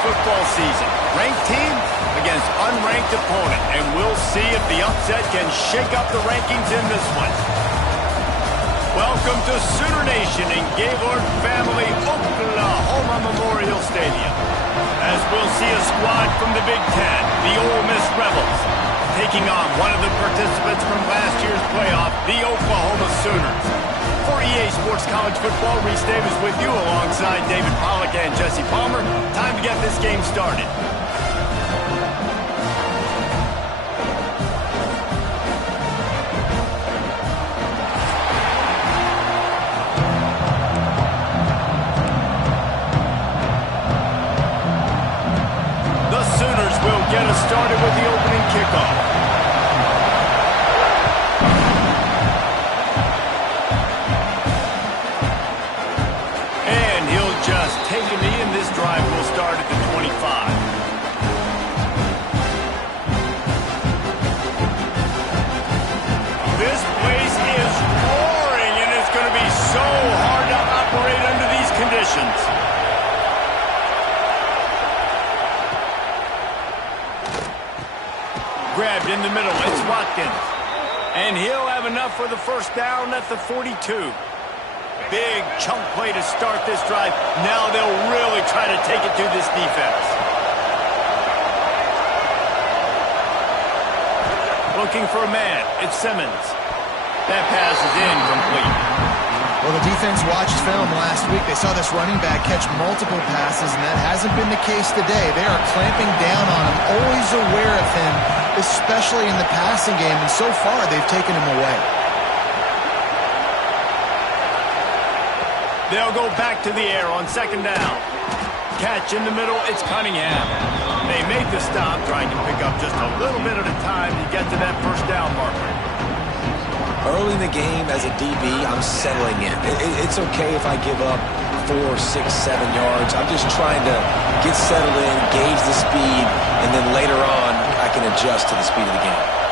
football season. Ranked team against unranked opponent, and we'll see if the upset can shake up the rankings in this one. Welcome to Sooner Nation in Gaylord Family Oklahoma Memorial Stadium, as we'll see a squad from the Big Ten, the Ole Miss Rebels, taking on one of the participants from last year's playoff, the Oklahoma Sooners. 48 Sports College Football. Reese Davis with you alongside David Pollack and Jesse Palmer. Time to get this game started. The Sooners will get us started with the opening kickoff. Drive will start at the 25. This place is roaring, and it's going to be so hard to operate under these conditions. Grabbed in the middle, it's Watkins. And he'll have enough for the first down at the 42. Big chunk play to start this drive. Now they'll really try to take it to this defense. Looking for a man. It's Simmons. That pass is incomplete. Well, the defense watched film last week. They saw this running back catch multiple passes, and that hasn't been the case today. They are clamping down on him, always aware of him, especially in the passing game, and so far they've taken him away. They'll go back to the air on second down. Catch in the middle, it's Cunningham. They made the stop, trying to pick up just a little bit at a time to get to that first down marker. Early in the game, as a DB, I'm settling in. It's okay if I give up 4, 6, 7 yards. I'm just trying to get settled in, gauge the speed, and then later on, I can adjust to the speed of the game.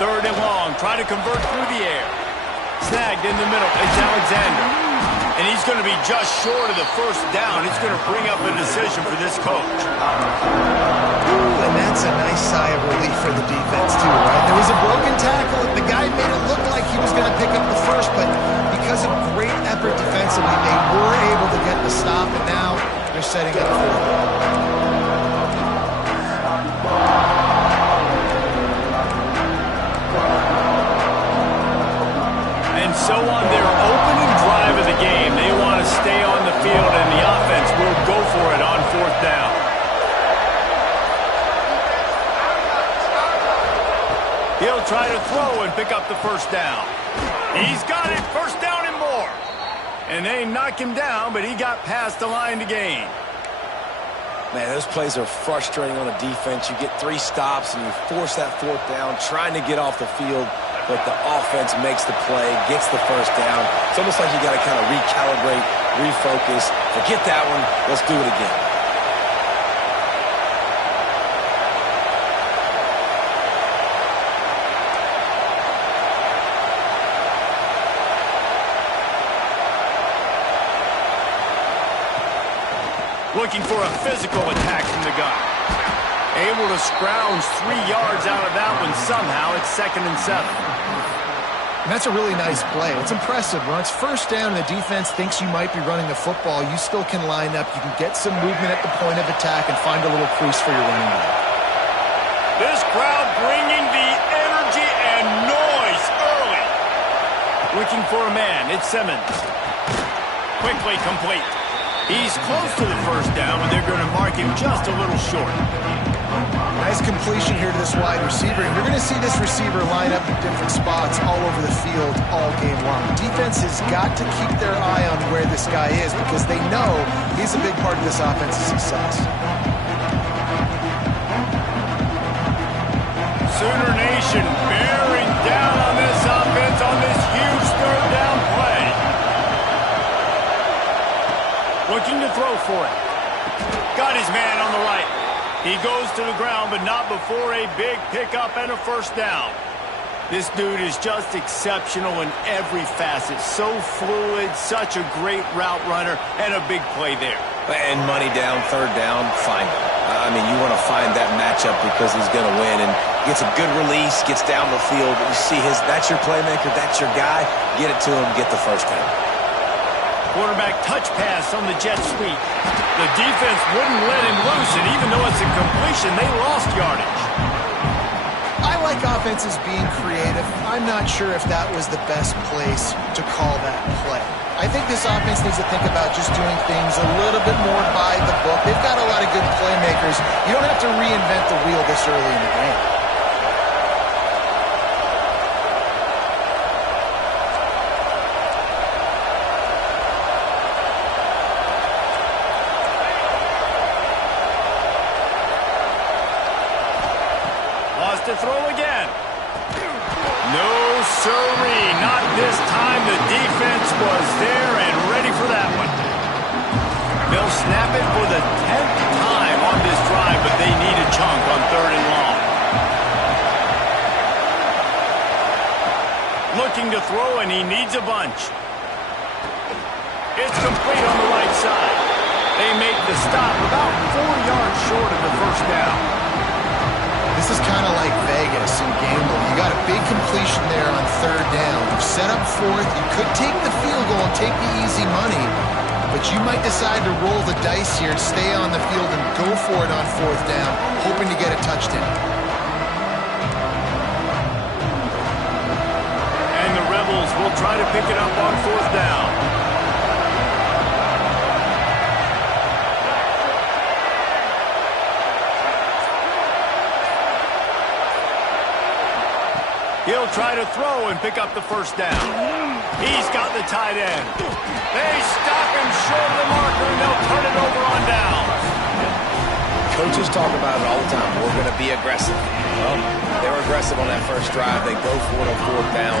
Third and long, try to convert through the air. Snagged in the middle, it's Alexander. And he's going to be just short of the first down. It's going to bring up a decision for this coach. Ooh, and that's a nice sigh of relief for the defense too, right? There was a broken tackle. The guy made it look like he was going to pick up the first, but because of great effort defensively, they were able to get the stop, and now they're setting up for it. So on their opening drive of the game, they want to stay on the field, and the offense will go for it on fourth down. He'll try to throw and pick up the first down. He's got it, first down and more. And they knock him down, but he got past the line to gain. Man, those plays are frustrating on a defense. You get 3 stops, and you force that fourth down, trying to get off the field. But the offense makes the play, gets the first down. It's almost like you got to kind of recalibrate, refocus. Forget that one. Let's do it again. Looking for a physical attack from the gun. Able to scrounge 3 yards out of that one somehow. It's 2nd and 7. And that's a really nice play. It's impressive. When it's first down and the defense thinks you might be running the football, you still can line up. You can get some movement at the point of attack and find a little crease for your running back. This crowd bringing the energy and noise early. Looking for a man. It's Simmons. Quickly complete. He's close to the first down, but they're going to mark him just a little short. Nice completion here to this wide receiver. And you're going to see this receiver line up in different spots all over the field all game long. Defense has got to keep their eye on where this guy is because they know he's a big part of this offense's success. Sooner Nation bearing down on this offense on this huge third down play. Looking to throw for it. Got his man on the right. He goes to the ground, but not before a big pickup and a first down. This dude is just exceptional in every facet. So fluid, such a great route runner, and a big play there. And money down, third down, find him. I mean, you want to find that matchup because he's going to win. And gets a good release, gets down the field. You see that's your playmaker, that's your guy. Get it to him, get the first down. Quarterback touch pass on the jet sweep. The defense wouldn't let him loose, and even though it's a completion, they lost yardage. I like offenses being creative. I'm not sure if that was the best place to call that play. I think this offense needs to think about just doing things a little bit more by the book. They've got a lot of good playmakers. You don't have to reinvent the wheel this early in the game. Lost to throw again. No, sirree, not this time. The defense was there and ready for that one. They'll snap it for the 10th time on this drive, but they need a chunk on 3rd and long. Looking to throw, and he needs a bunch. It's complete on the right side. They make the stop about 4 yards short of the first down. This is kind of like Vegas and gambling. You got a big completion there on 3rd down. You're set up 4th. You could take the field goal and take the easy money, but you might decide to roll the dice here, stay on the field, and go for it on 4th down, hoping to get a touchdown. And the Rebels will try to pick it up on 4th down. He'll try to throw and pick up the first down. He's got the tight end. They stop him short of the marker, and they'll turn it over on down. Coaches talk about it all the time. We're going to be aggressive. Well, they were aggressive on that first drive. They go for it on 4th down.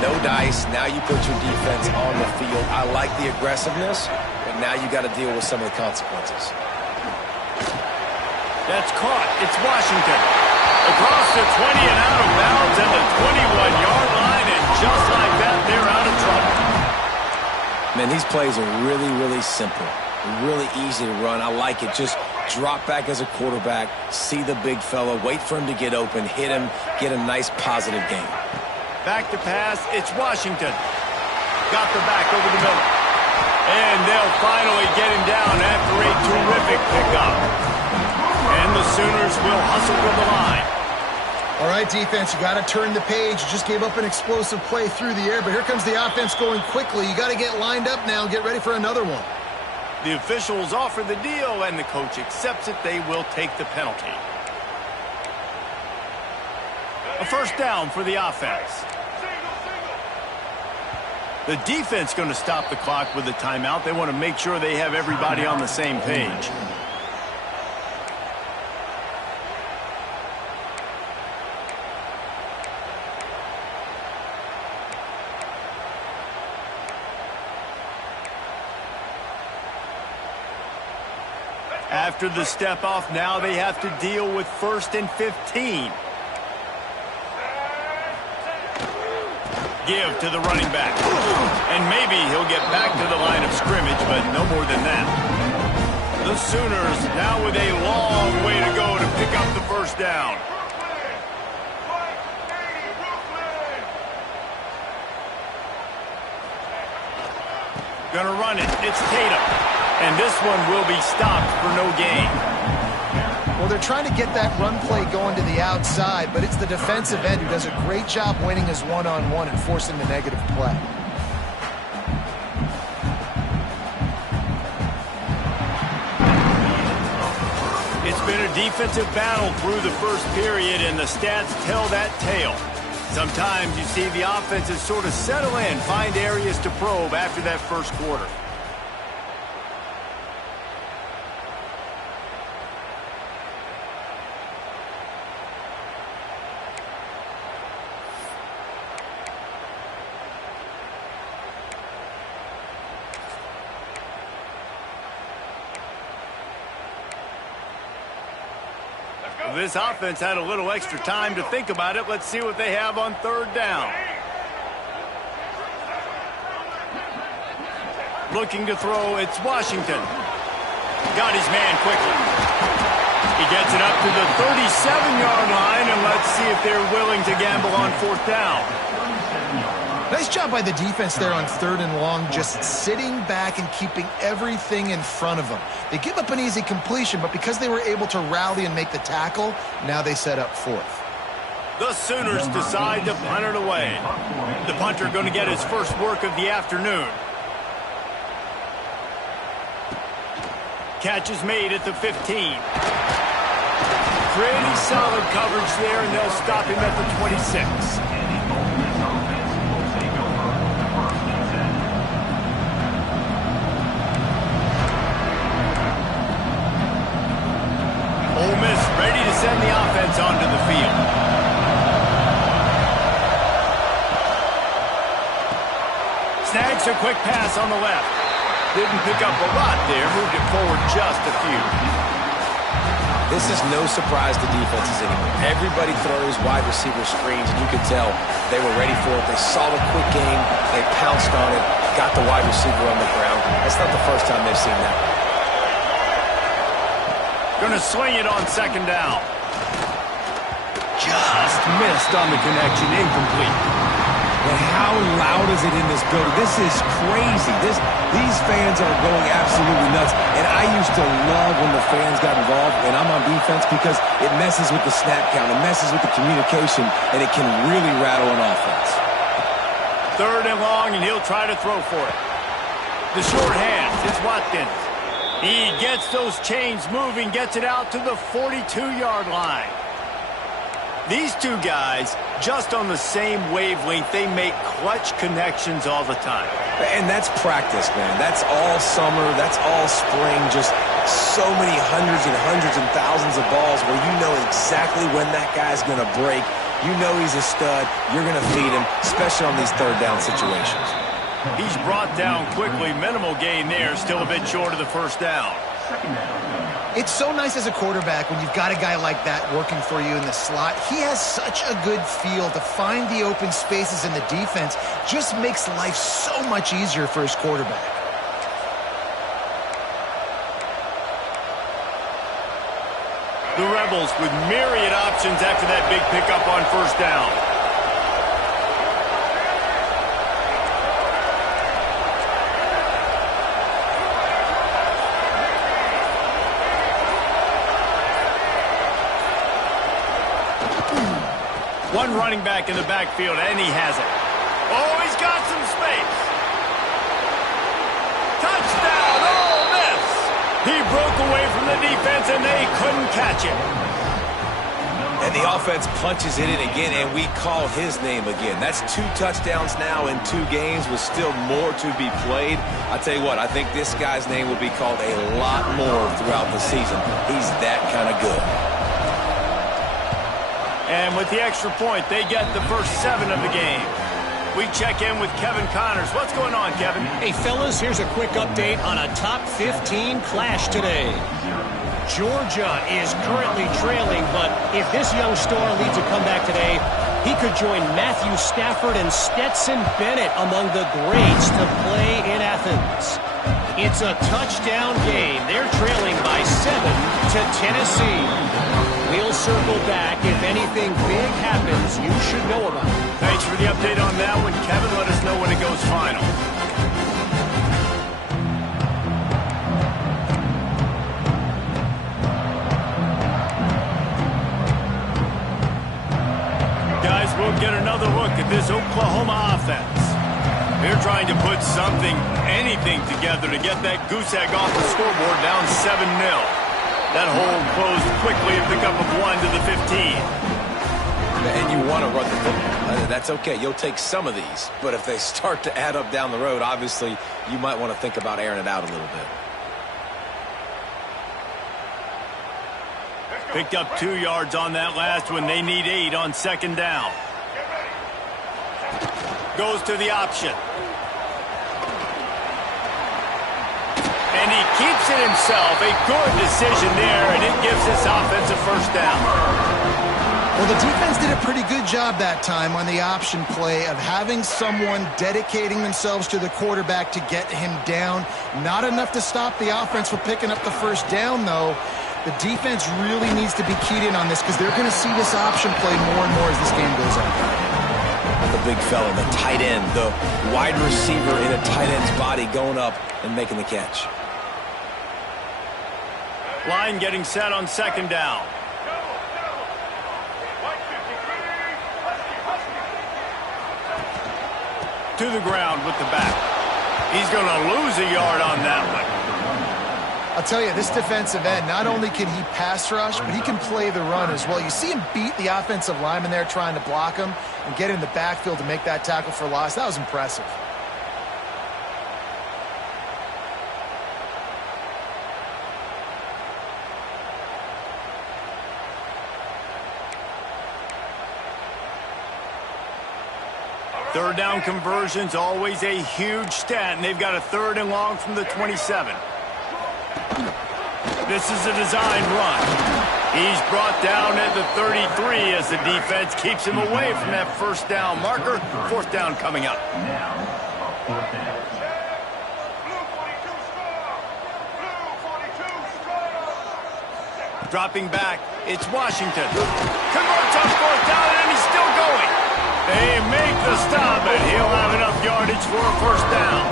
No dice. Now you put your defense on the field. I like the aggressiveness, but now you got to deal with some of the consequences. That's caught. It's Washington. Across the 20 and out of bounds at the 21-yard line, and just like that, they're out of trouble. Man, these plays are really, really simple. Really easy to run. I like it. Just drop back as a quarterback, see the big fella, wait for him to get open, hit him, get a nice positive gain. Back to pass. It's Washington. Got the back over the middle. And they'll finally get him down after a terrific pickup. And the Sooners will hustle from the line. All right, defense, you got to turn the page. You just gave up an explosive play through the air, but here comes the offense going quickly. You got to get lined up now and get ready for another one. The officials offer the deal, and the coach accepts it. They will take the penalty. A first down for the offense. The defense going to stop the clock with a timeout. They want to make sure they have everybody on the same page. After the step off, now they have to deal with 1st and 15. Give to the running back. And maybe he'll get back to the line of scrimmage, but no more than that. The Sooners now with a long way to go to pick up the first down. Gonna run it. It's Tatum. And this one will be stopped for no gain. Well, they're trying to get that run play going to the outside, but it's the defensive end who does a great job winning his one-on-one and forcing the negative play. It's been a defensive battle through the first period, and the stats tell that tale. Sometimes you see the offenses sort of settle in, find areas to probe after that first quarter. This offense had a little extra time to think about it. Let's see what they have on 3rd down. Looking to throw, it's Washington. Got his man quickly. He gets it up to the 37-yard line, and let's see if they're willing to gamble on 4th down. Nice job by the defense there on 3rd and long, just sitting back and keeping everything in front of them. They give up an easy completion, but because they were able to rally and make the tackle, now they set up 4th. The Sooners decide to punt it away. The punter going to get his first work of the afternoon. Catch is made at the 15. Pretty solid coverage there, and they'll stop him at the 26. Ole Miss ready to send the offense onto the field. Snags a quick pass on the left. Didn't pick up a lot there, moved it forward just a few. This is no surprise to defenses anymore. Everybody throws wide receiver screens, and you could tell they were ready for it. They saw the quick game, they pounced on it, got the wide receiver on the ground. That's not the first time they've seen that. Going to swing it on 2nd down. Just missed on the connection, incomplete. And how loud is it in this building? This is crazy. These fans are going absolutely nuts. And I used to love when the fans got involved when I'm on defense because it messes with the snap count, it messes with the communication, and it can really rattle an offense. 3rd and long, and he'll try to throw for it. The short hands, it's Watkins. He gets those chains moving, gets it out to the 42-yard line. These two guys, just on the same wavelength, they make clutch connections all the time. And that's practice, man. That's all summer. That's all spring. Just so many hundreds and thousands of balls where you know exactly when that guy's going to break. You know he's a stud. You're going to feed him, especially on these 3rd down situations. He's brought down quickly. Minimal gain there. Still a bit short of the 1st down. It's so nice as a quarterback when you've got a guy like that working for you in the slot. He has such a good feel to find the open spaces in the defense. Just makes life so much easier for his quarterback. The Rebels with myriad options after that big pickup on 1st down. One running back in the backfield, and he has it. Oh, he's got some space. Touchdown, Ole Miss! He broke away from the defense, and they couldn't catch him. And the offense punches it in again, and we call his name again. That's 2 touchdowns now in 2 games with still more to be played. I tell you what, I think this guy's name will be called a lot more throughout the season. He's that kind of good. And with the extra point, they get the first 7 of the game. We check in with Kevin Connors. What's going on, Kevin? Hey, fellas, here's a quick update on a top 15 clash today. Georgia is currently trailing, but if this young star leads a comeback today, he could join Matthew Stafford and Stetson Bennett among the greats to play in Athens. It's a touchdown game. They're trailing by 7 to Tennessee. We'll circle back. If anything big happens, you should know about it. Thanks for the update on that one, Kevin. Let us know when it goes final. Guys, we'll get another look at this Oklahoma offense. They're trying to put something, anything together to get that goose egg off the scoreboard down 7-0. That hole closed quickly, a pickup of 1 to the 15. And you want to run the football. That's okay. You'll take some of these. But if they start to add up down the road, obviously, you might want to think about airing it out a little bit. Picked up 2 yards on that last one. They need 8 on 2nd down. Goes to the option. And he keeps it himself. A good decision there, and it gives this offense a 1st down. Well, the defense did a pretty good job that time on the option play of having someone dedicating themselves to the quarterback to get him down. Not enough to stop the offense from picking up the 1st down, though. The defense really needs to be keyed in on this because they're going to see this option play more and more as this game goes on. The big fella, the tight end, the wide receiver in a tight end's body going up and making the catch. Line getting set on second down. To the ground with the back. He's going to lose a yard on that one. I'll tell you, this defensive end, not only can he pass rush, but he can play the run as well. You see him beat the offensive lineman there trying to block him and get in the backfield to make that tackle for loss. That was impressive. Third down conversion's always a huge stat, and they've got a 3rd and long from the 27. This is a designed run. He's brought down at the 33 as the defense keeps him away from that first down marker. 4th down coming up. Dropping back, it's Washington. Converts on 4th down, and he's still going. They make the stop, and he'll have enough yardage for a 1st down.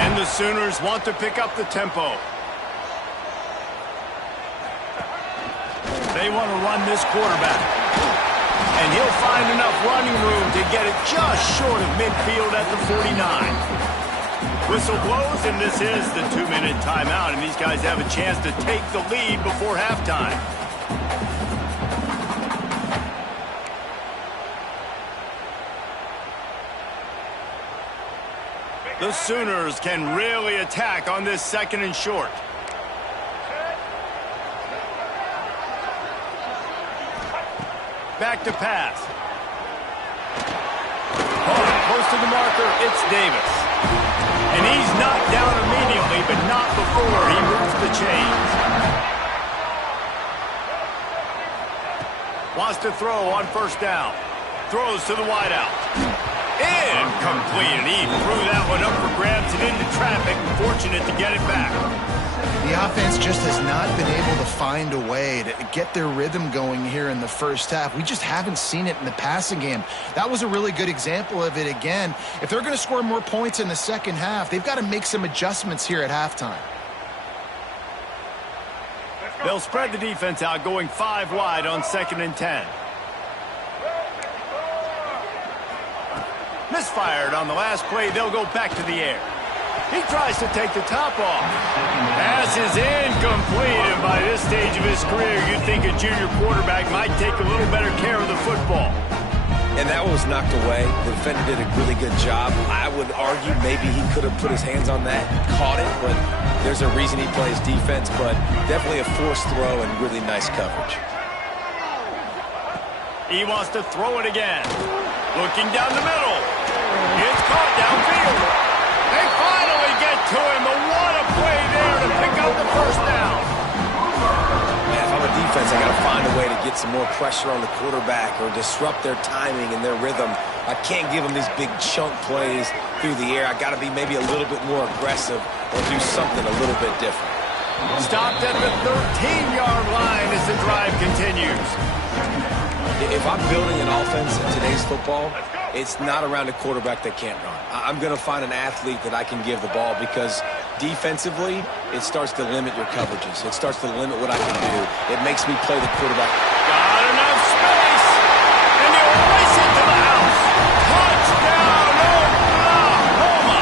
And the Sooners want to pick up the tempo. They want to run this quarterback. And he'll find enough running room to get it just short of midfield at the 49. Whistle blows, and this is the 2-minute timeout, and these guys have a chance to take the lead before halftime. The Sooners can really attack on this 2nd and short. Back to pass. Close to the marker, it's Davis. And he's knocked down immediately, but not before he moves the chains. Wants to throw on 1st down. Throws to the wideout. Incomplete, and he threw that one up for grabs and into traffic. Fortunate to get it back. The offense just has not been able to find a way to get their rhythm going here in the first half. We just haven't seen it in the passing game. That was a really good example of it again. If they're going to score more points in the second half, they've got to make some adjustments here at halftime. They'll spread the defense out, going 5 wide on 2nd and 10. Misfired on the last play. They'll go back to the air. He tries to take the top off. Pass is incomplete, and by this stage of his career, you'd think a junior quarterback might take a little better care of the football. And that one was knocked away. The defender did a really good job. I would argue maybe he could have put his hands on that, caught it, but there's a reason he plays defense, but definitely a forced throw and really nice coverage. He wants to throw it again. Looking down the middle. It's caught downfield. They finally get to him, but what a play there to pick up the 1st down. Man, if I'm a defense, I got to find a way to get some more pressure on the quarterback or disrupt their timing and their rhythm. I can't give them these big chunk plays through the air. I got to be maybe a little bit more aggressive or do something a little bit different. Stopped at the 13-yard line as the drive continues. If I'm building an offense in today's football, it's not around a quarterback that can't run. I'm going to find an athlete that I can give the ball because defensively, it starts to limit your coverages. It starts to limit what I can do. It makes me play the quarterback. Got enough space, and he'll race it to the house. Touchdown, Oklahoma!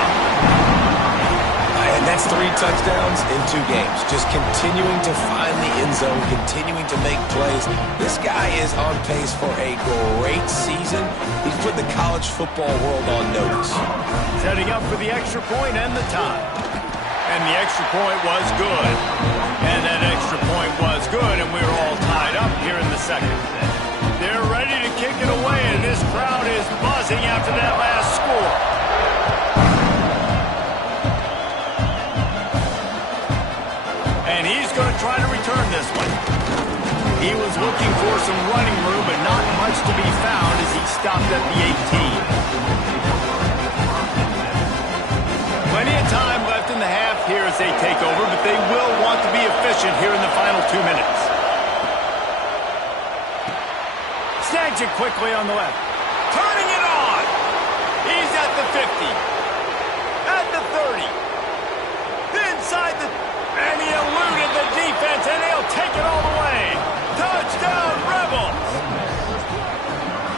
And that's 3 touchdowns in 2 games. Just continuing to find the end zone, continuing to make plays. This guy is on pace for a great season. He's put the college football world on notice. Setting up for the extra point and the tie. And the extra point was good. And that extra point was good, and we're all tied up here in the 2nd. They're ready to kick it away, and this crowd is buzzing after that last score. And he's going to try to return this one. He was looking for some running room, but not much to be found as he stopped at the 18. Plenty of time left in the half here as they take over, but they will want to be efficient here in the final 2 minutes. Snags it quickly on the left. Turning the 50. At the 30. Inside the... And he eluded the defense, and he'll take it all the way. Touchdown, Rebels!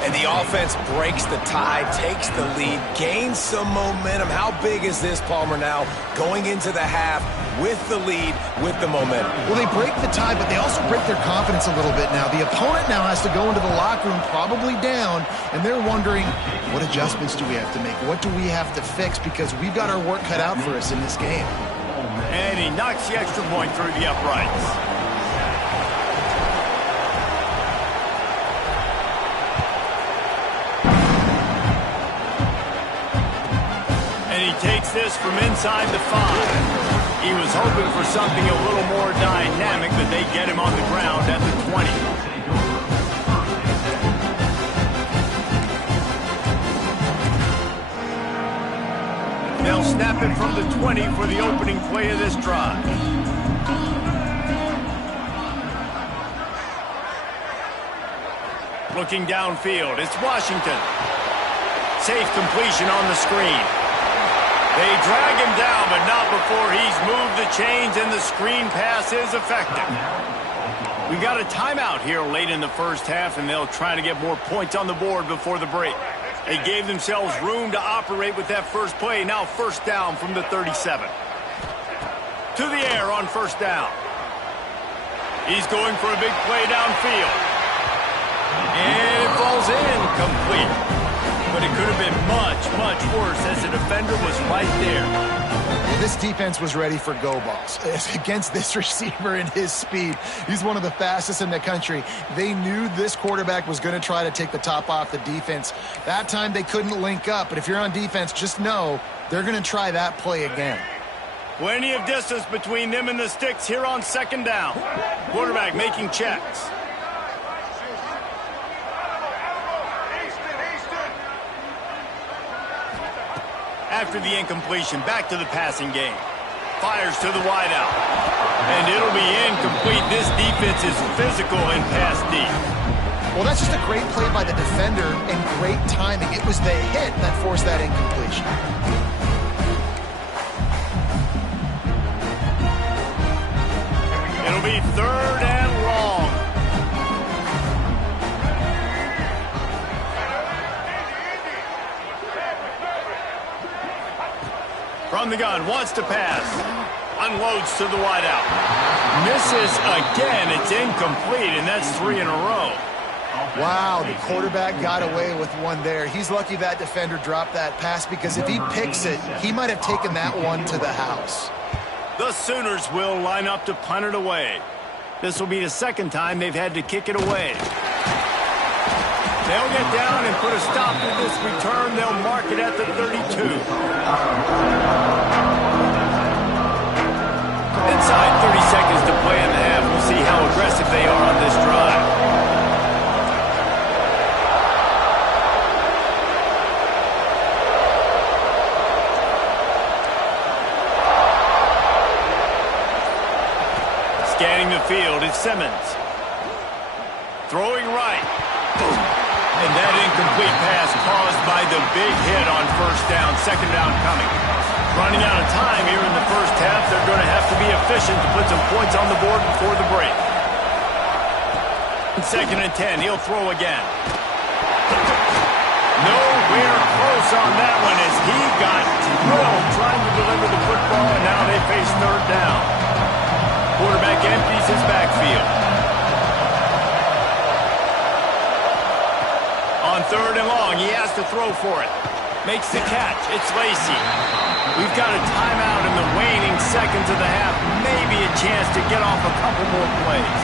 And the offense breaks the tie, takes the lead, gains some momentum. How big is this, Palmer, now going into the half with the lead, with the momentum? Well, they break the tie, but they also break their confidence a little bit now. The opponent now has to go into the locker room probably down, and they're wondering, what adjustments do we have to make? What do we have to fix? Because we've got our work cut out for us in this game. And he knocks the extra point through the uprights. And he takes this from inside the 5. He was hoping for something a little more dynamic, but they get him on the ground at the 20. They'll snap it from the 20 for the opening play of this drive. Looking downfield, it's Washington. Safe completion on the screen. They drag him down, but not before he's moved the chains, and the screen pass is effective. We got a timeout here late in the first half, and they'll try to get more points on the board before the break. They gave themselves room to operate with that first play. Now first down from the 37. To the air on first down. He's going for a big play downfield. And it falls in complete. But it could have been much, much worse as the defender was right there. Well, this defense was ready for go balls. Against this receiver and his speed, he's one of the fastest in the country. They knew this quarterback was going to try to take the top off the defense. That time they couldn't link up, but if you're on defense, just know they're going to try that play again. Plenty of distance between them and the sticks here on second down. Quarterback making checks. After the incompletion, back to the passing game. Fires to the wideout. And it'll be incomplete. This defense is physical and pass deep. Well, that's just a great play by the defender and great timing. It was the hit that forced that incompletion. It'll be third and long. From the gun, wants to pass. Unloads to the wideout. Misses again. It's incomplete, and that's 3 in a row. Wow, the quarterback got away with one there. He's lucky that defender dropped that pass, because if he picks it, he might have taken that one to the house. The Sooners will line up to punt it away. This will be the second time they've had to kick it away. They'll get down and put a stop to this return. They'll mark it at the 32. Inside 30 seconds to play in the half. We'll see how aggressive they are on this drive. Scanning the field is Simmons. Throwing right. And that incomplete pass caused by the big hit on first down. Second down coming. Running out of time here in the first half. They're going to have to be efficient to put some points on the board before the break. Second and 10. He'll throw again. Nowhere close on that one as he got drilled trying to deliver the football, and now they face third down. Quarterback empties his backfield. On third and long, he has to throw for it. Makes the catch. It's Lacy. We've got a timeout in the waning seconds of the half. Maybe a chance to get off a couple more plays.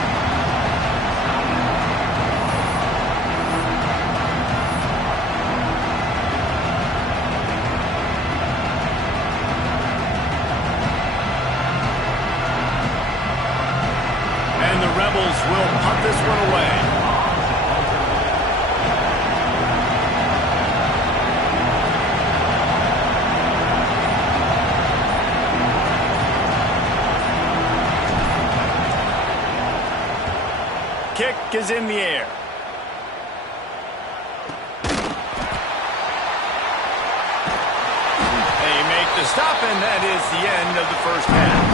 And the Rebels will punt this one away. Kick is in the air. stop, and that is the end of the first half.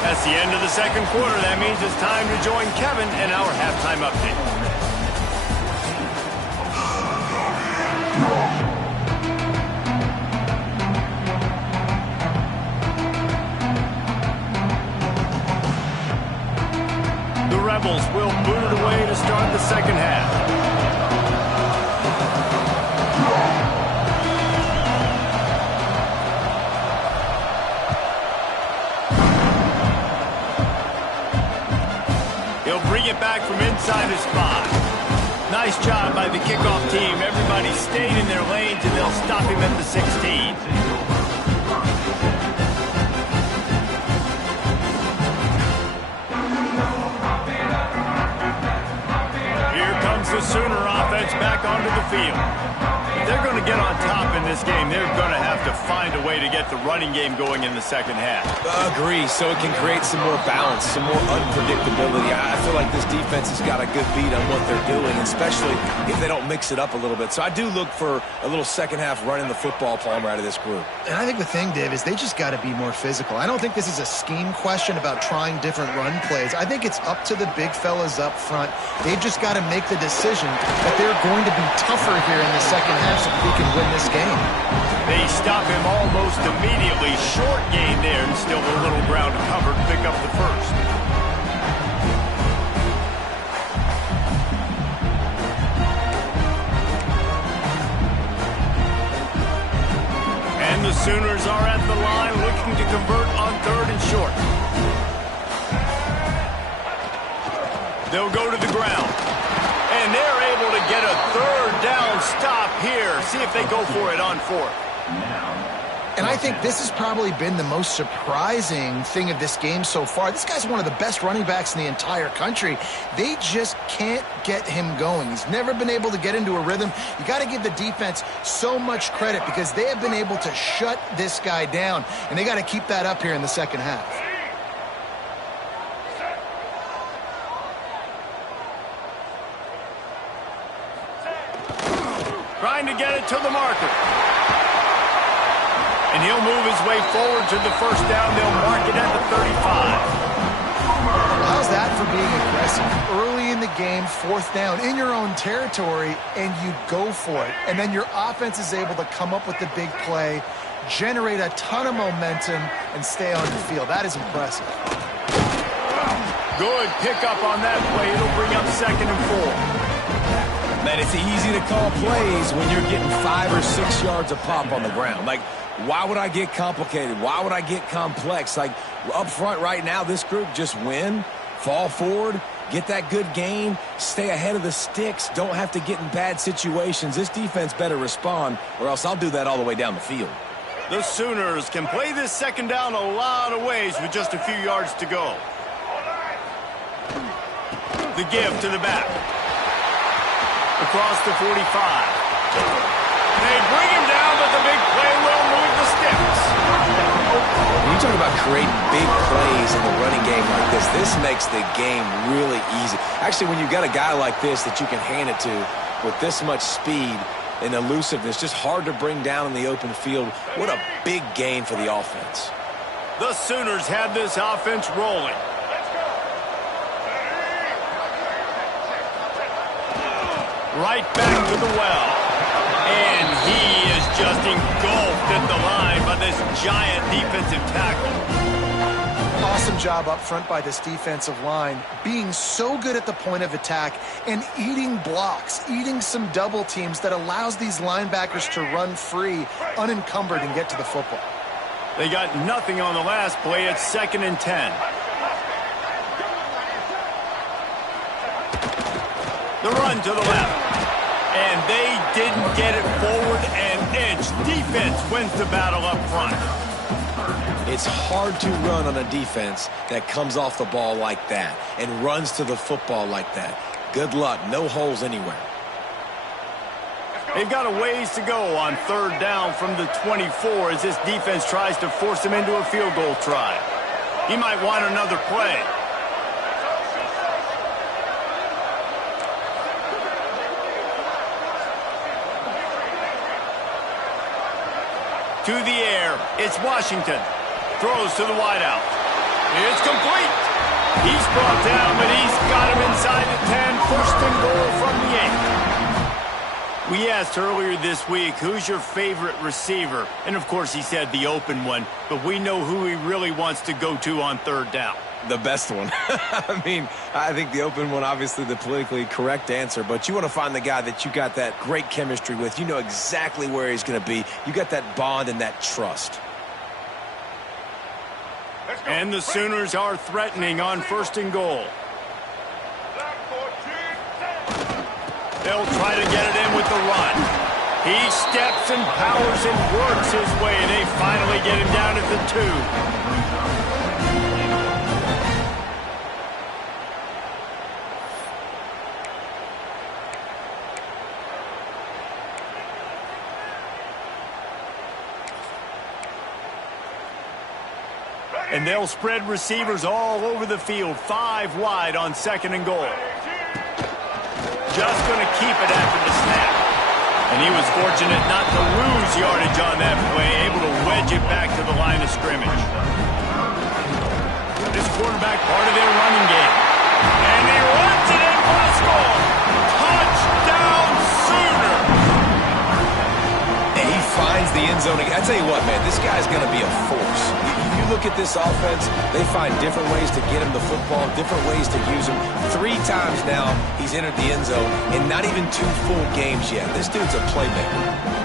That's the end of the second quarter. That means it's time to join Kevin in our halftime update. The Rebels will boot it away to start the second half. Bring it back from inside his spot. Nice job by the kickoff team. Everybody stayed in their lanes, and they'll stop him at the 16. Here comes the Sooner offense back onto the field. If they're going to get on top in this game, they're going to have to find a way to get the running game going in the second half. Agree, so it can create some more balance, some more unpredictability. I feel like this defense has got a good beat on what they're doing, especially if they don't mix it up a little bit. So I do look for a little second half running the football Palmer out of this group. And I think the thing, Dave, is they just got to be more physical. I don't think this is a scheme question about trying different run plays. I think it's up to the big fellas up front. They've just got to make the decision that they're going to be tougher here in the second half so we can win this game. They stop him almost immediately. Short gain there, and still a little ground covered. Pick up the first. And the Sooners are at the line looking to convert on third and short. They'll go to the ground. And they're able to get a third down stop here. See if they go for it on fourth. And I think this has probably been the most surprising thing of this game so far. This guy's one of the best running backs in the entire country. They just can't get him going. He's never been able to get into a rhythm. You got to give the defense so much credit because they have been able to shut this guy down. And they got to keep that up here in the second half. Trying to get it to the marker. And he'll move his way forward to the first down. They'll mark it at the 35. How's that for being aggressive? Early in the game, fourth down, in your own territory, and you go for it. And then your offense is able to come up with the big play, generate a ton of momentum, and stay on the field. That is impressive. Good pickup on that play. It'll bring up 2nd and 4. Man, it's easy to call plays when you're getting 5 or 6 yards a pop on the ground. Like, why would I get complicated? Why would I get complex? Like, up front right now, this group just win, fall forward, get that good gain, stay ahead of the sticks, don't have to get in bad situations. This defense better respond, or else I'll do that all the way down the field. The Sooners can play this second down a lot of ways with just a few yards to go. The give to the back. Across the 45. They bring him down, but the big play will move the sticks. When you talk about creating big plays in the running game like this makes the game really easy. Actually, when you've got a guy like this that you can hand it to with this much speed and elusiveness, just hard to bring down in the open field, what a big gain for the offense. The Sooners have this offense rolling. Right back to the well. And he is just engulfed at the line by this giant defensive tackle. Awesome job up front by this defensive line, being so good at the point of attack and eating blocks, eating some double teams that allows these linebackers to run free, unencumbered, and get to the football. They got nothing on the last play. It's 2nd and 10. The run to the left. And they didn't get it forward an inch. Defense wins the battle up front. It's hard to run on a defense that comes off the ball like that and runs to the football like that. Good luck. No holes anywhere. They've got a ways to go on 3rd down from the 24 as this defense tries to force him into a field goal try. He might want another play. to the air. It's Washington. Throws to the wideout. It's complete. He's brought down, but he's got him inside the 10. First and goal from the 8. We asked earlier this week, who's your favorite receiver? And, of course, he said the open one, but we know who he really wants to go to on third down. The best one. I mean, I think the open one, obviously the politically correct answer, but you want to find the guy that you got that great chemistry with. You know exactly where he's going to be. You got that bond and that trust. And the Sooners are threatening on first and goal. They'll try to get it in with the run. He steps and powers and works his way. They finally get him down at the 2. And they'll spread receivers all over the field. 5 wide on second and goal. Just going to keep it after the snap. And he was fortunate not to lose yardage on that play, able to wedge it back to the line of scrimmage. This quarterback part of their running game. And he runs it in for a score. Touchdown Sooner. And he finds the end zone. I tell you what, man, this guy's going to be a force. You look at this offense, they find different ways to get him the football, different ways to use him. 3 times now he's entered the end zone, and not even 2 full games yet. This dude's a playmaker.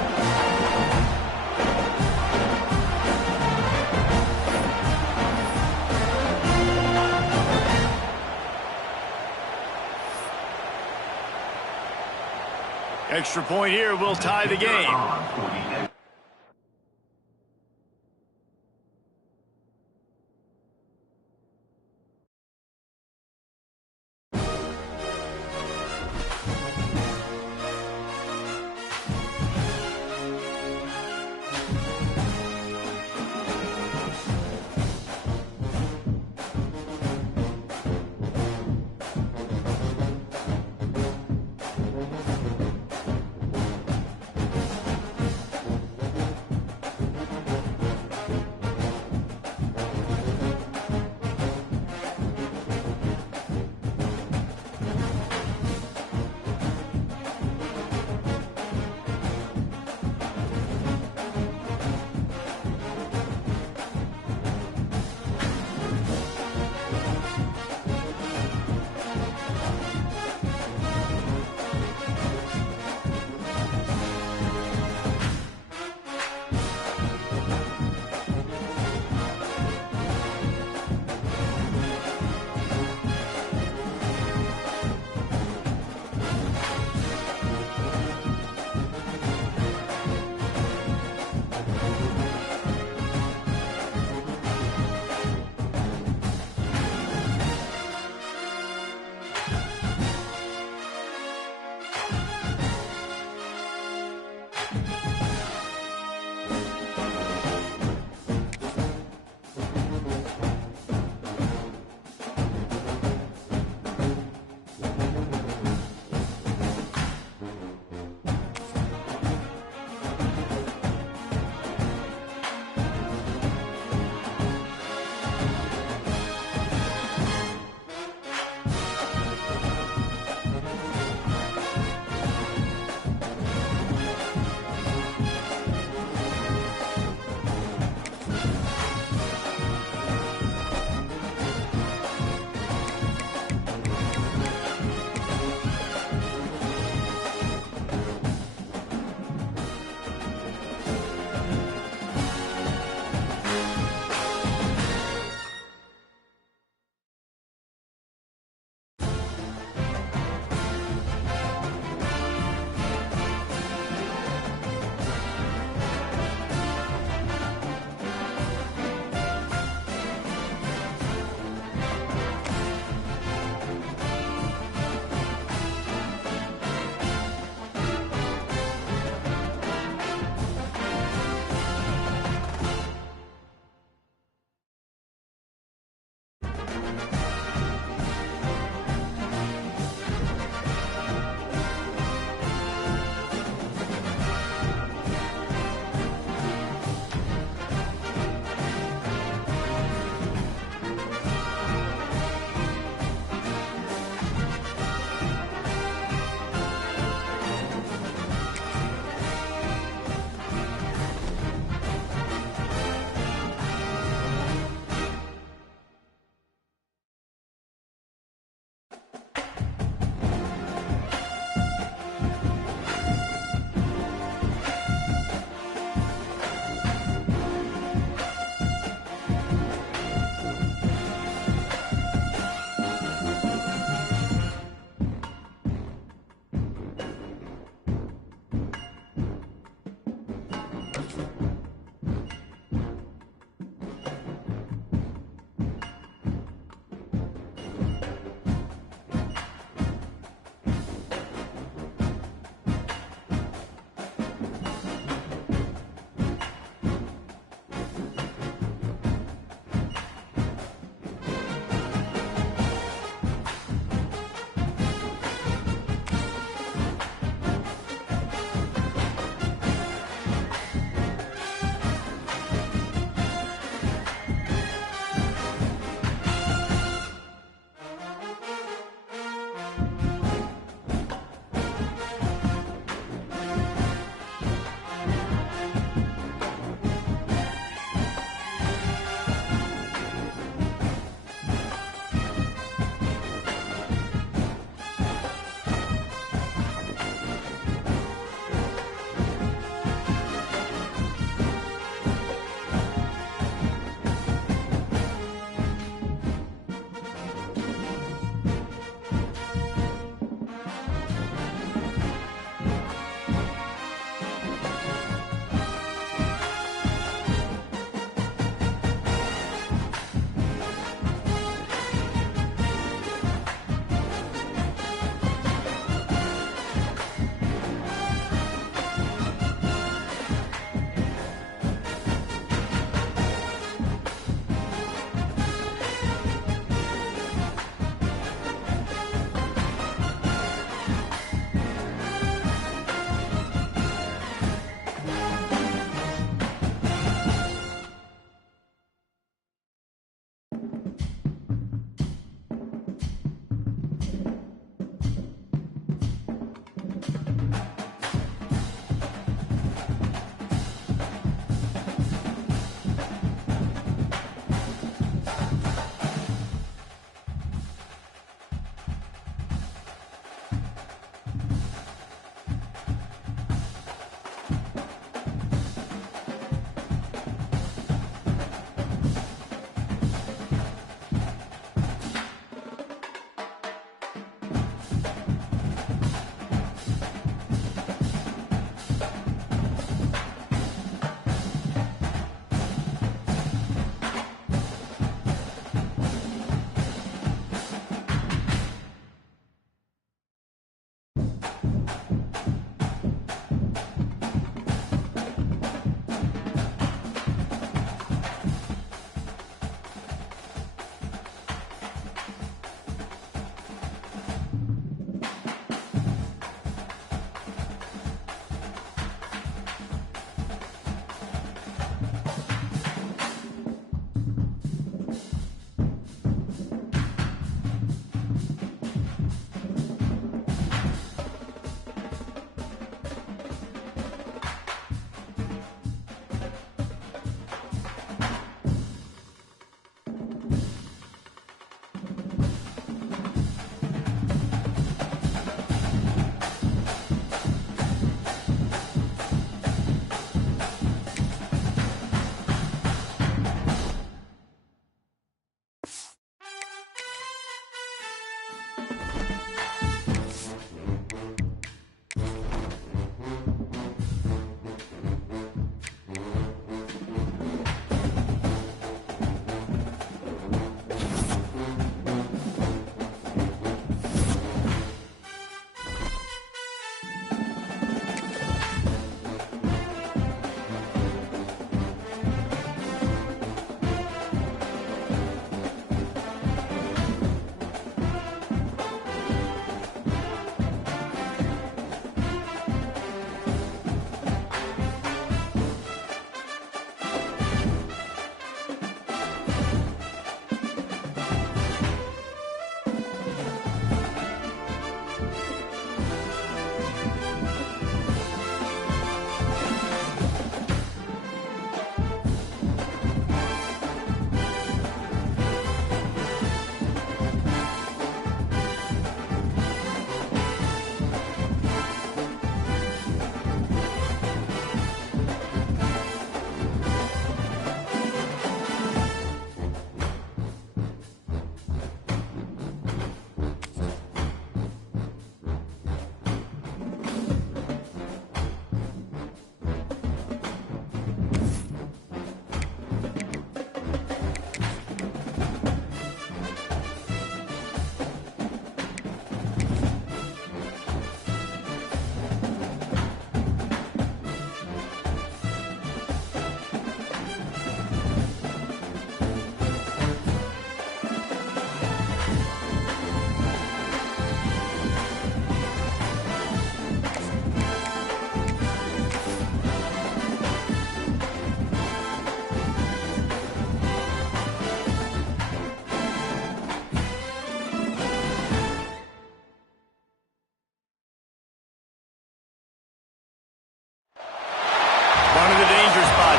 Extra point here will tie the game.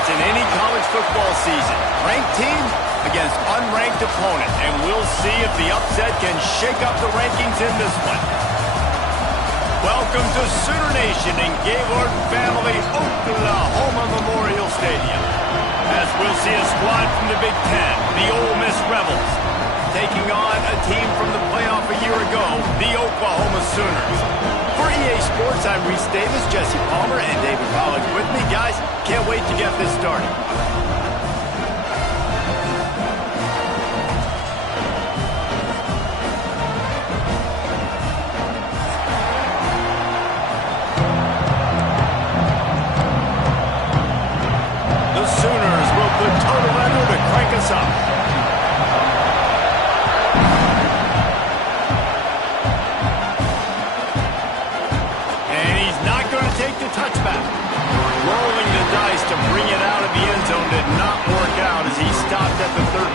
In any college football season, ranked team against unranked opponent, and we'll see if the upset can shake up the rankings in this one. Welcome to Sooner Nation in Gaylord Family Oklahoma Memorial Stadium, as we'll see a squad from the Big Ten, the Ole Miss Rebels, taking on a team from the playoff a year ago, the Oklahoma Sooners. For EA Sports, I'm Reese Davis, Jesse Palmer, and David Collins with me. Guys, can't wait to get this started. The Sooners will put total under to crank us up. Touchback. Rolling the dice to bring it out of the end zone did not work out as he stopped at the 13.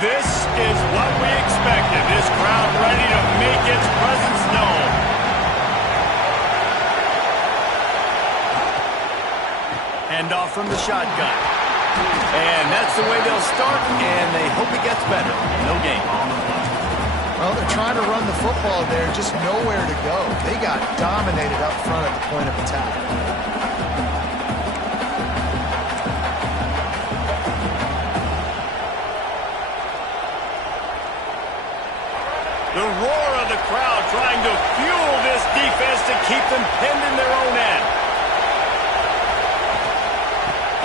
This is what we expected. This crowd ready to make its presence known. Handoff from the shotgun. And that's the way they'll start, and they hope it gets better. No game. Well, they're trying to run the football there, just nowhere to go. They got dominated up front at the point of attack. The roar of the crowd trying to fuel this defense to keep them pinned in their own end.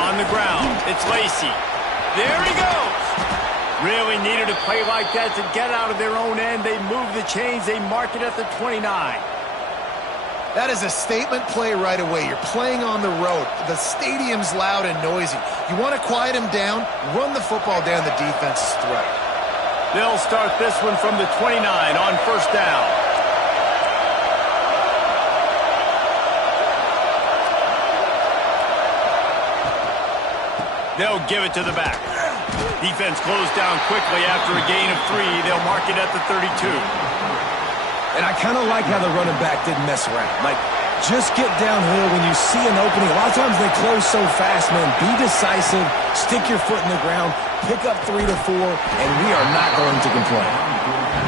On the ground, it's Lacey. There he goes. Really needed a play like that to get out of their own end. They move the chains. They mark it at the 29. That is a statement play right away. You're playing on the road. The stadium's loud and noisy. You want to quiet them down, run the football down the defense's throat. They'll start this one from the 29 on first down. They'll give it to the back. Defense closed down quickly after a gain of 3. They'll mark it at the 32. And I kind of like how the running back didn't mess around. Like, just get downhill when you see an opening. A lot of times they close so fast, man. Be decisive, stick your foot in the ground, pick up 3 to 4, and we are not going to complain.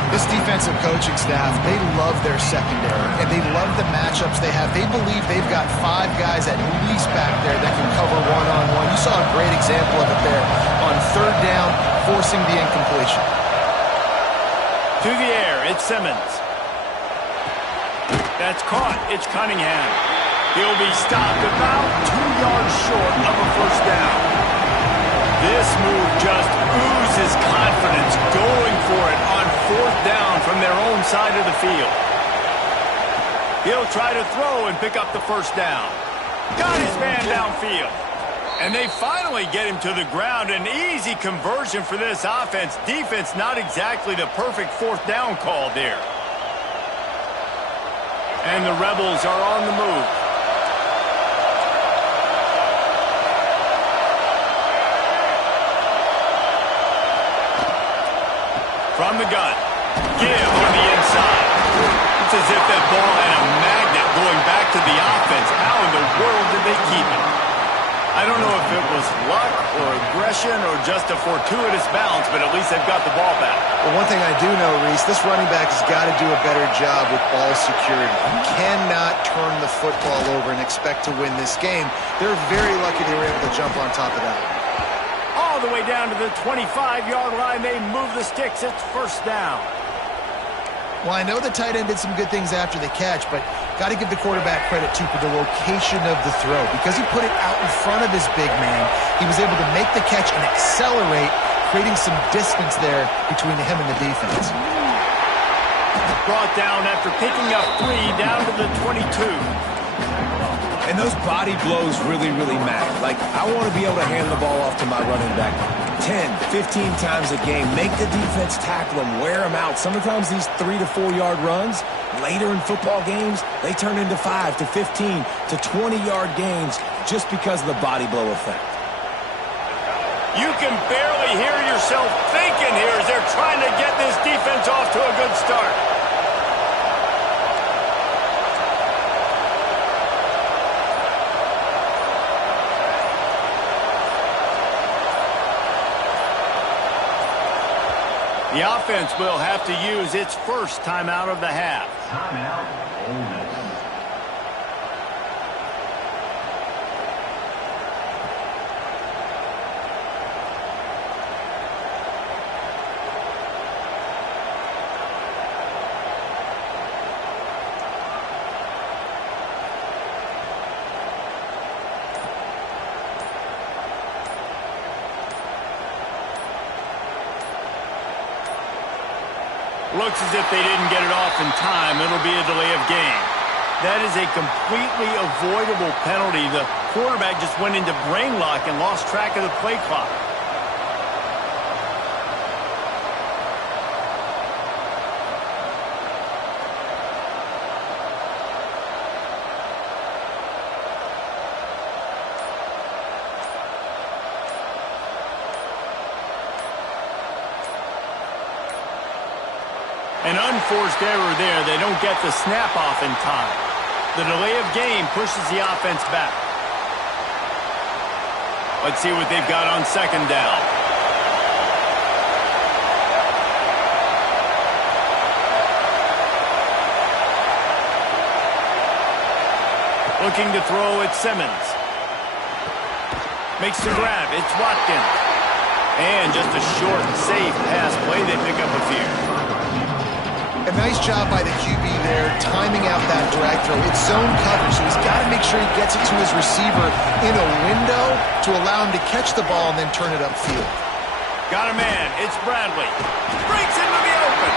This defensive coaching staff, they love their secondary, and they love the matchups they have. They believe they've got 5 guys at least back there that can cover one-on-one. You saw a great example of it there on third down, forcing the incompletion. To the air, it's Simmons. That's caught. It's Cunningham. He'll be stopped about 2 yards short of a first down. This move just oozes confidence, going for it on fourth down from their own side of the field. He'll try to throw and pick up the first down. Got his man downfield. And they finally get him to the ground. An easy conversion for this offense. Defense not exactly the perfect fourth down call there. And the Rebels are on the move. From the gun. Give on the inside. It's as if that ball had a magnet going back to the offense. How in the world did they keep it? I don't know if it was luck or aggression or just a fortuitous bounce, but at least they've got the ball back. Well, one thing I do know, Reese, this running back has got to do a better job with ball security. You cannot turn the football over and expect to win this game. They're very lucky they were able to jump on top of that. All the way down to the 25-yard line, they move the sticks. It's first down. Well, I know the tight end did some good things after the catch, but got to give the quarterback credit, too, for the location of the throw. Because he put it out in front of his big man, he was able to make the catch and accelerate, creating some distance there between him and the defense. Brought down after picking up 3 down to the 22. And those body blows really, really matter. Like, I want to be able to hand the ball off to my running back 10, 15 times a game. Make the defense tackle him, wear him out. Sometimes these 3 to 4 yard runs, later in football games, they turn into 5 to 15 to 20-yard games just because of the body blow effect. You can barely hear yourself thinking here as they're trying to get this defense off to a good start. The offense will have to use its first timeout of the half. Timeout, Ole Miss. Looks as if they didn't get it off in time. It'll be a delay of game. That is a completely avoidable penalty. The quarterback just went into brain lock and lost track of the play clock. An unforced error there. They don't get the snap off in time. The delay of game pushes the offense back. Let's see what they've got on second down. Looking to throw at Simmons. Makes the grab. It's Watkins. And just a short, safe pass play. They pick up a few. A nice job by the QB there, timing out that drag throw. It's zone cover, so he's got to make sure he gets it to his receiver in a window to allow him to catch the ball and then turn it upfield. Got a man. It's Bradley. Breaks into the open.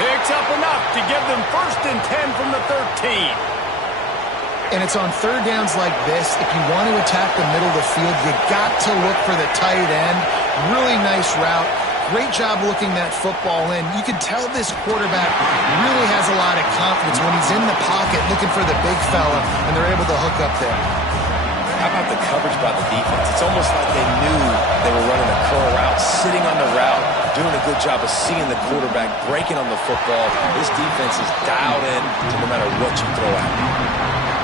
Picks up enough to give them 1st and 10 from the 13. And it's on third downs like this. If you want to attack the middle of the field, you got to look for the tight end. Really nice route. Great job looking that football in. You can tell this quarterback really has a lot of confidence when he's in the pocket looking for the big fella, and they're able to hook up there. How about the coverage by the defense? It's almost like they knew they were running a curl route, sitting on the route, doing a good job of seeing the quarterback, breaking on the football. This defense is dialed in to no matter what you throw at them.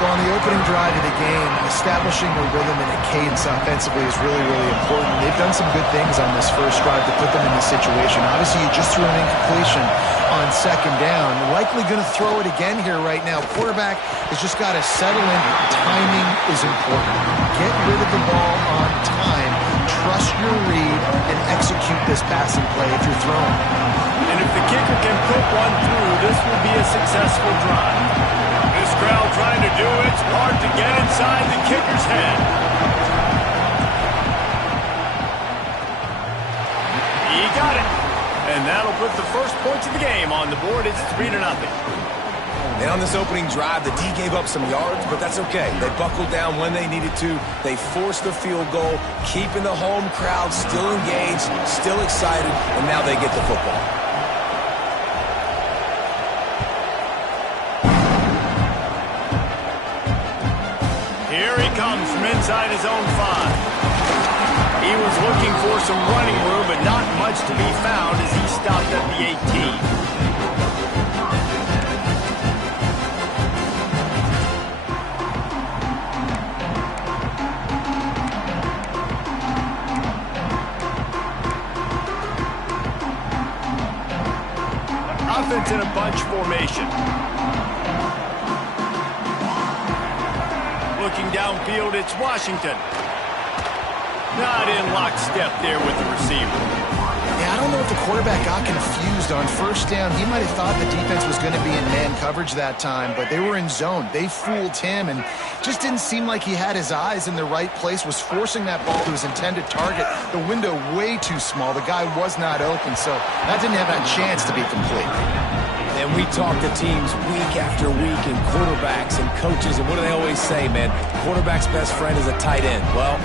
Well, on the opening drive of the game, establishing a rhythm and a cadence offensively is really, really important. They've done some good things on this first drive to put them in this situation. Obviously, you just threw an incompletion on second down. Likely going to throw it again here right now. Quarterback has just got to settle in. Timing is important. Get rid of the ball on time. Trust your read this passing play if you're throwing. And if the kicker can put one through, this will be a successful drive. This crowd trying to do its part to get inside the kicker's head. He got it. And that'll put the first points of the game on the board. It's 3-0. And on this opening drive, the D gave up some yards, but that's okay. They buckled down when they needed to. They forced the field goal, keeping the home crowd still engaged, still excited, and now they get the football. Here he comes from inside his own 5. He was looking for some running room, but not much to be found as he stopped at the 18. Offense in a bunch formation. Looking downfield, it's Washington. Not in lockstep there with the receiver. Yeah, I don't know if the quarterback got confused on first down. He might have thought the defense was going to be in man coverage that time, but they were in zone. They fooled him and just didn't seem like he had his eyes in the right place, was forcing that ball to his intended target. The window way too small. The guy was not open, so that didn't have a chance to be complete. And we talk to teams week after week and quarterbacks and coaches, and what do they always say, man? Quarterback's best friend is a tight end. Well,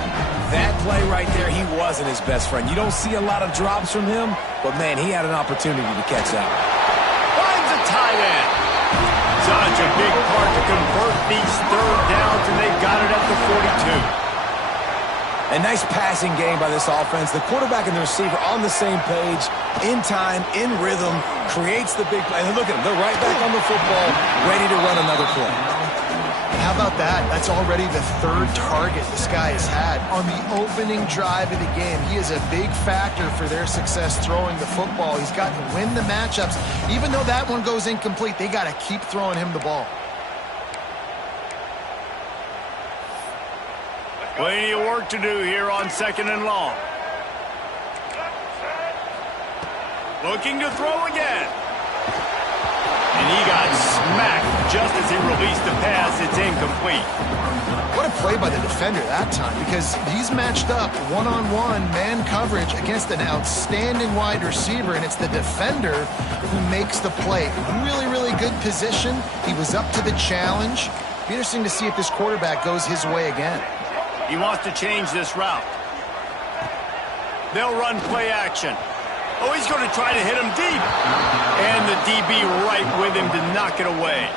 that play right there, he wasn't his best friend. You don't see a lot of drops from him, but, man, he had an opportunity to catch that. Finds a tight end. Such a big part to convert these third downs, and they've got it at the 42. A nice passing game by this offense. The quarterback and the receiver on the same page, in time, in rhythm, creates the big play. And look at them. They're right back on the football, ready to run another play. How about that? That's already the third target this guy has had on the opening drive of the game. He is a big factor for their success throwing the football. He's got to win the matchups. Even though that one goes incomplete, they got to keep throwing him the ball. Plenty of work to do here on 2nd and long. Looking to throw again. And he got smacked just as he released the pass. It's incomplete. What a play by the defender that time, because he's matched up one-on-one man coverage against an outstanding wide receiver, and it's the defender who makes the play. Really, really good position. He was up to the challenge. Be interesting to see if this quarterback goes his way again. He wants to change this route. They'll run play action. Oh, he's going to try to hit him deep. And the DB right with him to knock it away.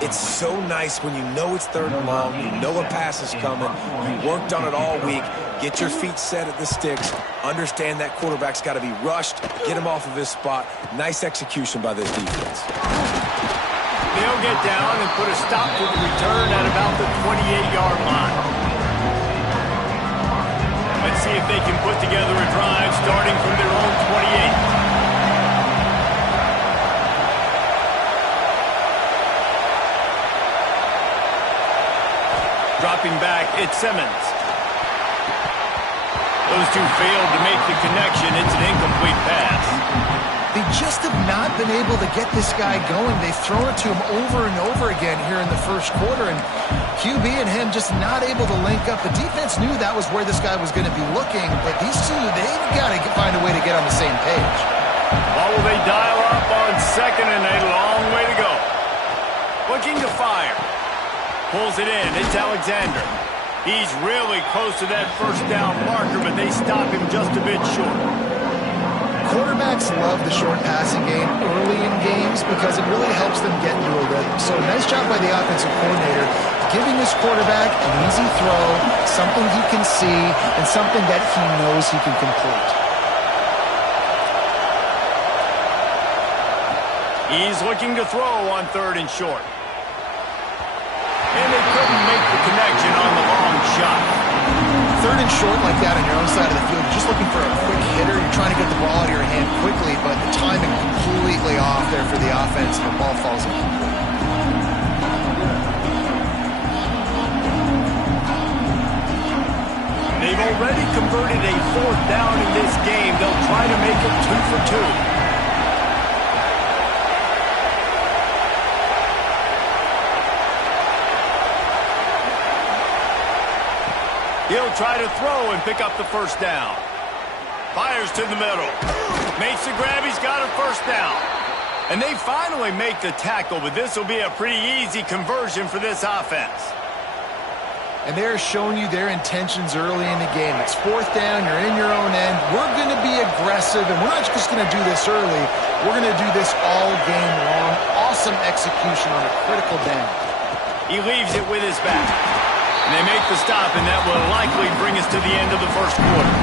It's so nice when you know it's 3rd and long, you know a pass is coming, you worked on it all week, get your feet set at the sticks, understand that quarterback's got to be rushed, get him off of his spot. Nice execution by this defense. They'll get down and put a stop to the return at about the 28-yard line. Let's see if they can put together a drive starting from their own 28. Dropping back, it's Simmons. Those two failed to make the connection. It's an incomplete pass. They just have not been able to get this guy going. They've thrown it to him over and over again here in the first quarter, and QB and him just not able to link up. The defense knew that was where this guy was going to be looking, but these two, they've got to find a way to get on the same page. Well, will they dial up on 2nd and a long way to go? Looking to fire. Pulls it in. It's Alexander. He's really close to that first down marker, but they stop him just a bit short. Quarterbacks love the short passing game early in games because it really helps them get into a rhythm. So nice job by the offensive coordinator, giving his quarterback an easy throw, something he can see, and something that he knows he can complete. He's looking to throw on 3rd and short. And they couldn't make the connection on the long shot. 3rd and short like that on your own side of the field, you're just looking for a quick hitter. You're trying to get the ball out of your hand quickly, but the timing completely off there for the offense, and the ball falls incomplete. They've already converted a 4th down in this game. They'll try to make it 2 for 2. He'll try to throw and pick up the first down. Fires to the middle. Makes the grab. He's got a first down. And they finally make the tackle, but this will be a pretty easy conversion for this offense. And they're showing you their intentions early in the game. It's 4th down. You're in your own end. We're going to be aggressive, and we're not just going to do this early. We're going to do this all game long. Awesome execution on a critical down. He leaves it with his back. And they make the stop, and that will likely bring us to the end of the first quarter.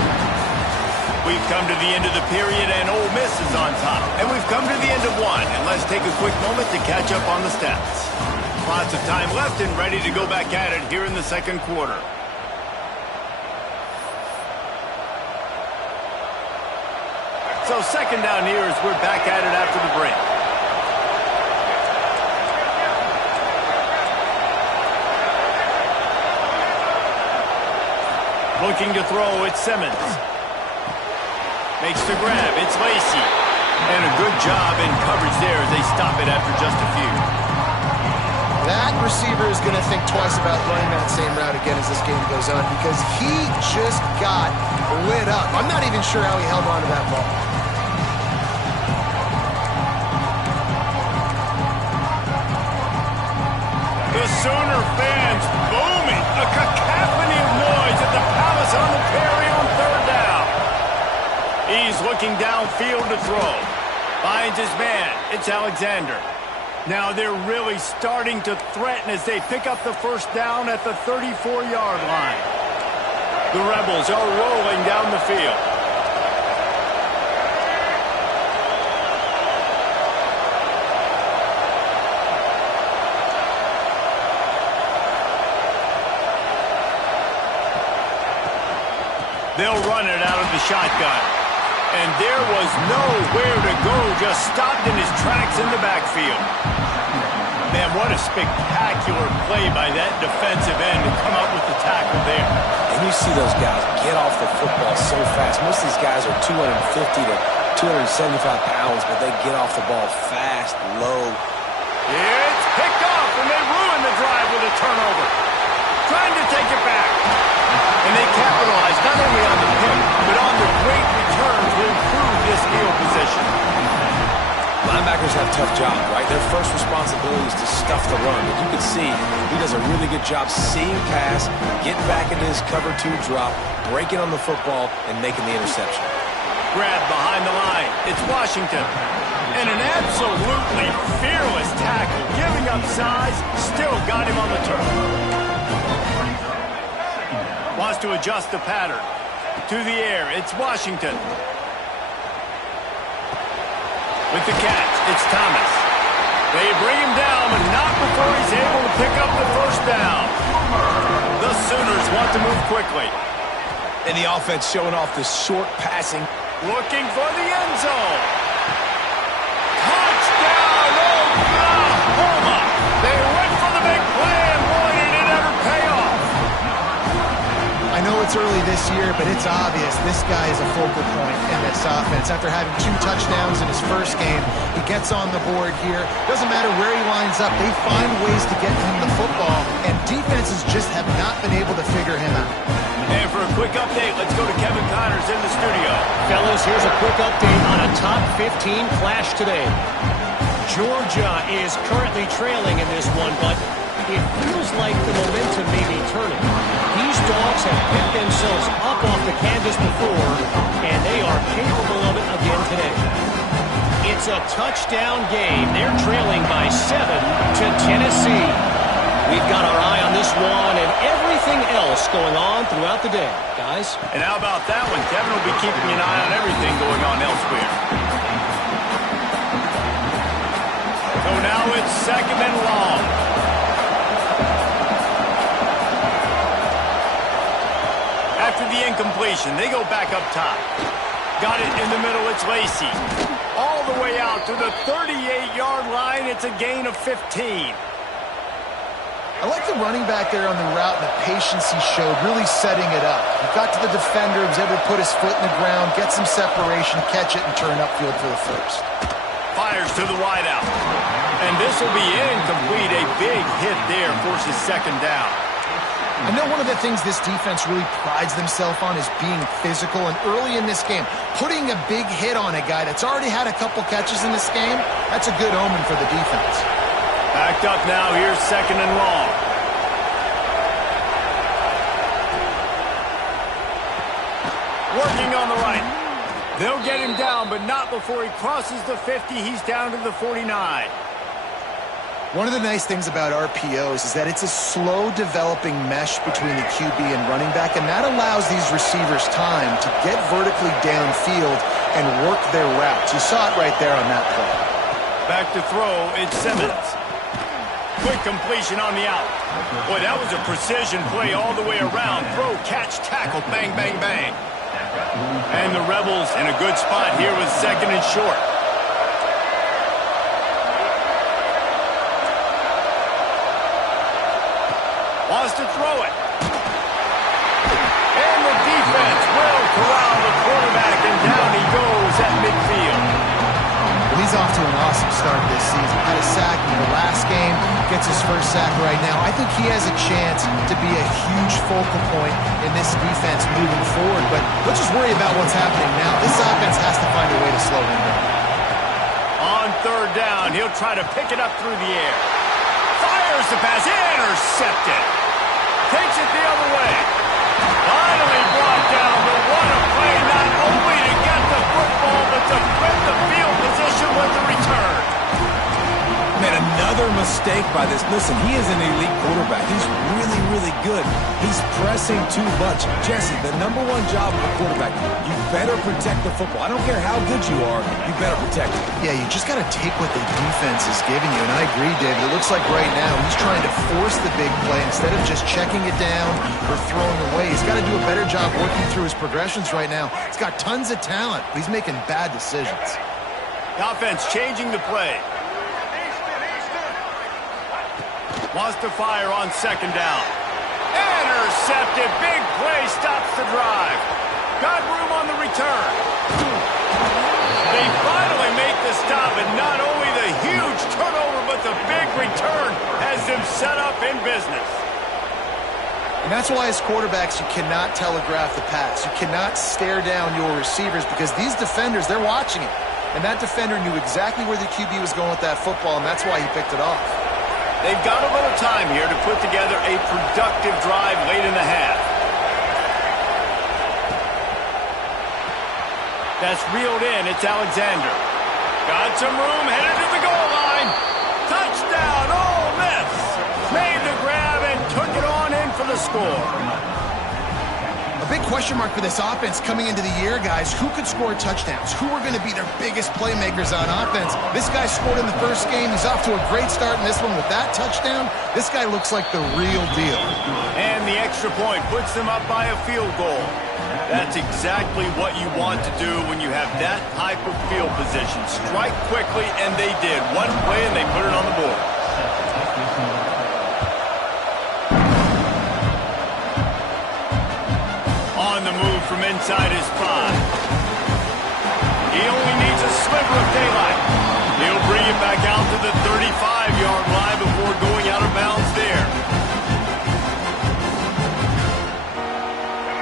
We've come to the end of the period, and Ole Miss is on top. And we've come to the end of one, and let's take a quick moment to catch up on the stats. Lots of time left and ready to go back at it here in the second quarter. So second down here as we're back at it after the break. Looking to throw, it's Simmons. Makes the grab, it's Lacy. And a good job in coverage there as they stop it after just a few. That receiver is going to think twice about running that same route again as this game goes on because he just got lit up. I'm not even sure how he held on to that ball. The Sooner fans booming. A cacophony of noise at the Palace on the Perry on 3rd down. He's looking downfield to throw. Finds his man. It's Alexander. Now they're really starting to threaten as they pick up the first down at the 34-yard line. The Rebels are rolling down the field. They'll run it out of the shotgun. And there was nowhere to go, just stopped in his tracks in the backfield. Man, what a spectacular play by that defensive end to come up with the tackle there. And you see those guys get off the football so fast. Most of these guys are 250 to 275 pounds, but they get off the ball fast, low. It's picked off, and they ruin the drive with a turnover. Trying to take it back. And they capitalize not only on the pick, but on the great return to improve this field position. Linebackers have a tough job, right? Their first responsibility is to stuff the run. But you can see he does a really good job seeing pass, getting back into his cover 2 drop, breaking on the football, and making the interception. Grab behind the line. It's Washington. And an absolutely fearless tackle. Giving up size, still got him on the turn. Wants to adjust the pattern. To the air, it's Washington. With the catch, it's Thomas. They bring him down, but not before he's able to pick up the first down. The Sooners want to move quickly. And the offense showing off the short passing. Looking for the end zone. Touchdown, Oklahoma! They went for the big play, and boy, did it ever pay off. I know it's early this year, but it's obvious this guy is a focal point in this offense. After having 2 touchdowns in his first game, he gets on the board here. Doesn't matter where he lines up, they find ways to get him the football, and defenses just have not been able to figure him out. And for a quick update, let's go to Kevin Connors in the studio. Fellas, here's a quick update on a top 15 clash today. Georgia is currently trailing in this one, but it feels like the momentum may be turning. These dogs have picked themselves up off the canvas before, and they are capable of it again today. It's a touchdown game. They're trailing by 7 to Tennessee. We've got our eye on this one and everything else going on throughout the day, guys. And how about that one? Kevin will be keeping an eye on everything going on elsewhere. So now it's 2nd and long. After the incompletion, they go back up top. Got it in the middle, it's Lacy. All the way out to the 38-yard line, it's a gain of 15. I like the running back there on the route and the patience he showed, really setting it up. He got to the defender, was able to put his foot in the ground, get some separation, catch it, and turn upfield for the first. Fires to the wideout. And this will be incomplete. A big hit there forces second down. I know one of the things this defense really prides themselves on is being physical, and early in this game, putting a big hit on a guy that's already had a couple catches in this game, that's a good omen for the defense. Backed up now, here's second and long. Working on the right. They'll get him down, but not before he crosses the 50. He's down to the 49. One of the nice things about RPOs is that it's a slow developing mesh between the QB and running back, and that allows these receivers time to get vertically downfield and work their routes. You saw it right there on that play. Back to throw, it's Simmons. Quick completion on the out. Boy, that was a precision play all the way around. Throw, catch, tackle, bang, bang, bang. And the Rebels in a good spot here with second and short. Wants to throw it. And the defense will corral the quarterback, and down he goes at midfield. Well, he's off to an awesome start this season. Had a sack in the last game, gets his first sack right now. I think he has a chance to be a huge focal point in this defense moving forward, but let's just worry about what's happening now. This offense has to find a way to slow him down. On third down, he'll try to pick it up through the air. Fires the pass, intercepted. Takes it the other way. Finally brought down, but what a play, not only to get the football, but to flip the field position with the return. Man, another mistake by this. Listen, he is an elite quarterback. He's really, really good. He's pressing too much. Jesse, the number one job of a quarterback, you better protect the football. I don't care how good you are, you better protect it. Yeah, you just got to take what the defense is giving you, and I agree, David. It looks like right now he's trying to force the big play instead of just checking it down or throwing away. He's got to do a better job working through his progressions right now. He's got tons of talent, but he's making bad decisions. The offense changing the play. Wants to fire on second down. Intercepted. Big play stops the drive. Got room on the return. They finally make the stop, and not only the huge turnover, but the big return has them set up in business. And that's why as quarterbacks, you cannot telegraph the pass. You cannot stare down your receivers because these defenders, they're watching it. And that defender knew exactly where the QB was going with that football, and that's why he picked it off. They've got a little time here to put together a productive drive late in the half. That's reeled in. It's Alexander. Got some room, headed to the goal line. Touchdown, Ole Miss. Made the grab and took it on in for the score. A big question mark for this offense coming into the year, guys. Who could score touchdowns? Who are going to be their biggest playmakers on offense? This guy scored in the first game. He's off to a great start in this one with that touchdown. This guy looks like the real deal. And the extra point puts them up by a field goal. That's exactly what you want to do when you have that type of field position. Strike quickly, and they did. One play, and they put it on the board. On the move from inside his 5. He only needs a sliver of daylight. He'll bring it back out to the 35-yard line before going out of bounds there.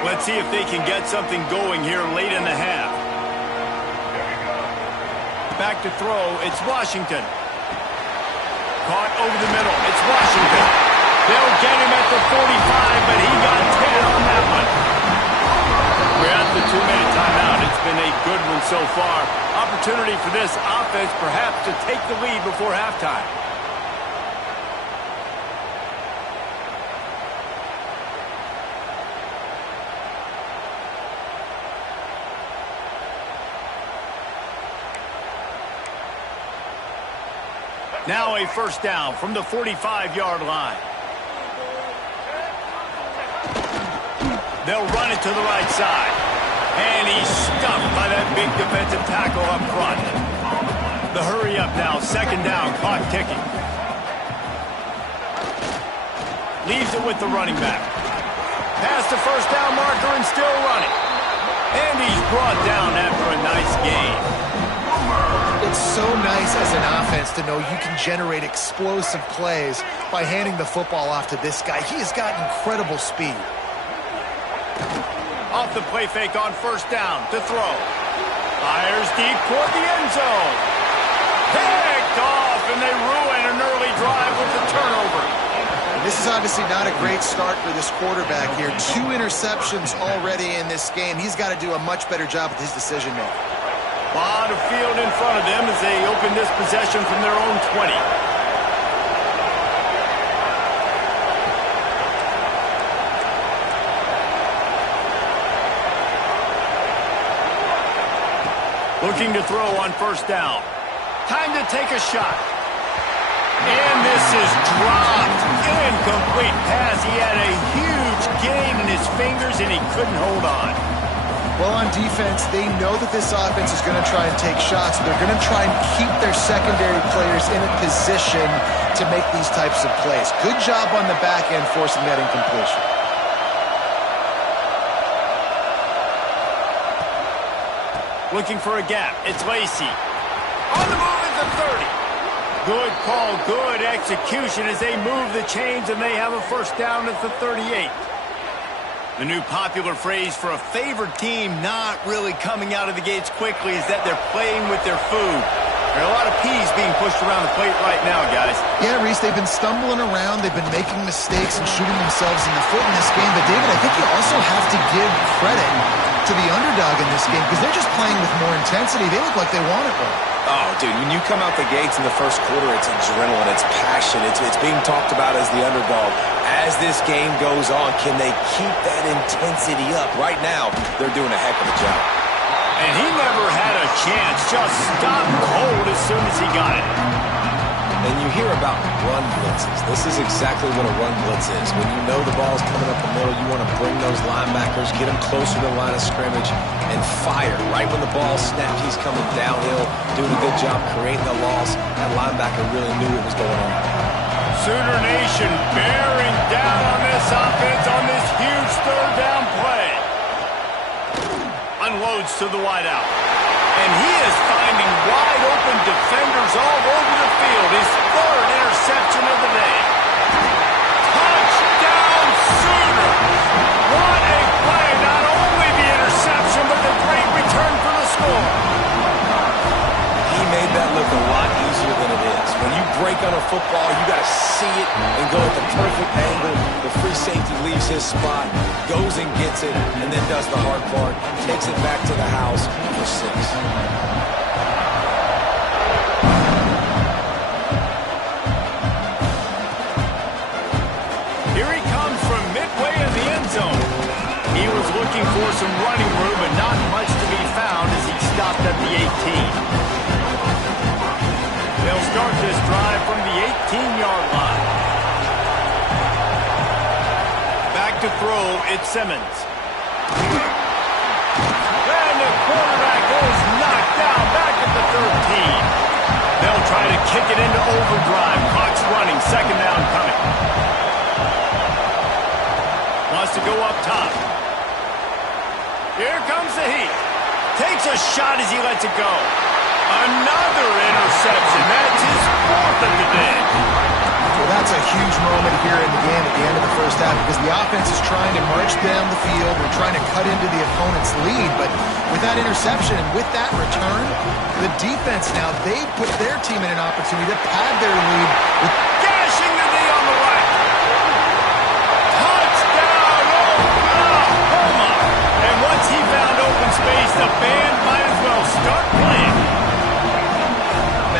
Let's see if they can get something going here late in the half. Back to throw, it's Washington. Caught over the middle, it's Washington. They'll get him at the 45, but he got 10 on that one. We're at the 2-minute timeout. It's been a good one so far. Opportunity for this offense perhaps to take the lead before halftime. Now a first down from the 45-yard line. They'll run it to the right side. And he's stuffed by that big defensive tackle up front. The hurry up now, second down, clock ticking. Leaves it with the running back. Past the first down marker and still running. And he's brought down after a nice gain. It's so nice as an offense to know you can generate explosive plays by handing the football off to this guy. He has got incredible speed. Off the play fake on first down to throw. Fires deep toward the end zone. Picked off, and they ruin an early drive with the turnover. And this is obviously not a great start for this quarterback here. 2 interceptions already in this game. He's got to do a much better job with his decision-making. A lot of field in front of them as they open this possession from their own 20. Looking to throw on first down. Time to take a shot. And this is dropped. Incomplete pass. He had a huge gain in his fingers, and he couldn't hold on. Well, on defense, they know that this offense is going to try and take shots. They're going to try and keep their secondary players in a position to make these types of plays. Good job on the back end forcing that incompletion. Looking for a gap. It's Lacy. On the move at the 30. Good call, good execution as they move the chains, and they have a first down at the 38. The new popular phrase for a favored team not really coming out of the gates quickly is that they're playing with their food. There are a lot of peas being pushed around the plate right now, guys. Yeah, Reese, they've been stumbling around. They've been making mistakes and shooting themselves in the foot in this game. But, David, I think you also have to give credit to the underdog in this game because they're just playing with more intensity. They look like they want it more. Oh, dude, when you come out the gates in the first quarter, it's adrenaline, it's passion, it's being talked about as the underdog. As this game goes on, can they keep that intensity up? Right now, they're doing a heck of a job. And he never had a chance, just stopped cold as soon as he got it. And you hear about run blitzes. This is exactly what a run blitz is. When you know the ball's coming up the middle, you want to bring those linebackers, get them closer to the line of scrimmage, and fire. Right when the ball snaps, he's coming downhill, doing a good job creating the loss. That linebacker really knew what was going on. Sooner Nation bearing down on this offense on this huge third down play. Unloads to the wideout. And he is finding wide open defenders all over the field. His 3rd interception of the day. Touchdown Sooners! What a play! Not only the interception, but the great return for the score. He made that look a lot easier than it is. When you break on a football, you got to see it and go at the perfect angle. The free safety leaves his spot, goes and gets it, and then does the hard part, takes it back to the house for 6. Here he comes from midway in the end zone. He was looking for some running room, but not much to be found as he stopped at the 18. They'll start this drive from the 18-yard line. Back to throw, it's Simmons. And the quarterback is knocked down back at the 13. They'll try to kick it into overdrive. Clock's running, second down coming. Wants to go up top. Here comes the heat. Takes a shot as he lets it go. Another interception. That's his 4th of the day. Well, that's a huge moment here in the game at the end of the first half because the offense is trying to march down the field. We're trying to cut into the opponent's lead. But with that interception and with that return, the defense now, they've put their team in an opportunity to pad their lead. With Gashing the knee on the right. Touchdown, Oklahoma. And once he found open space, the band might as well start playing.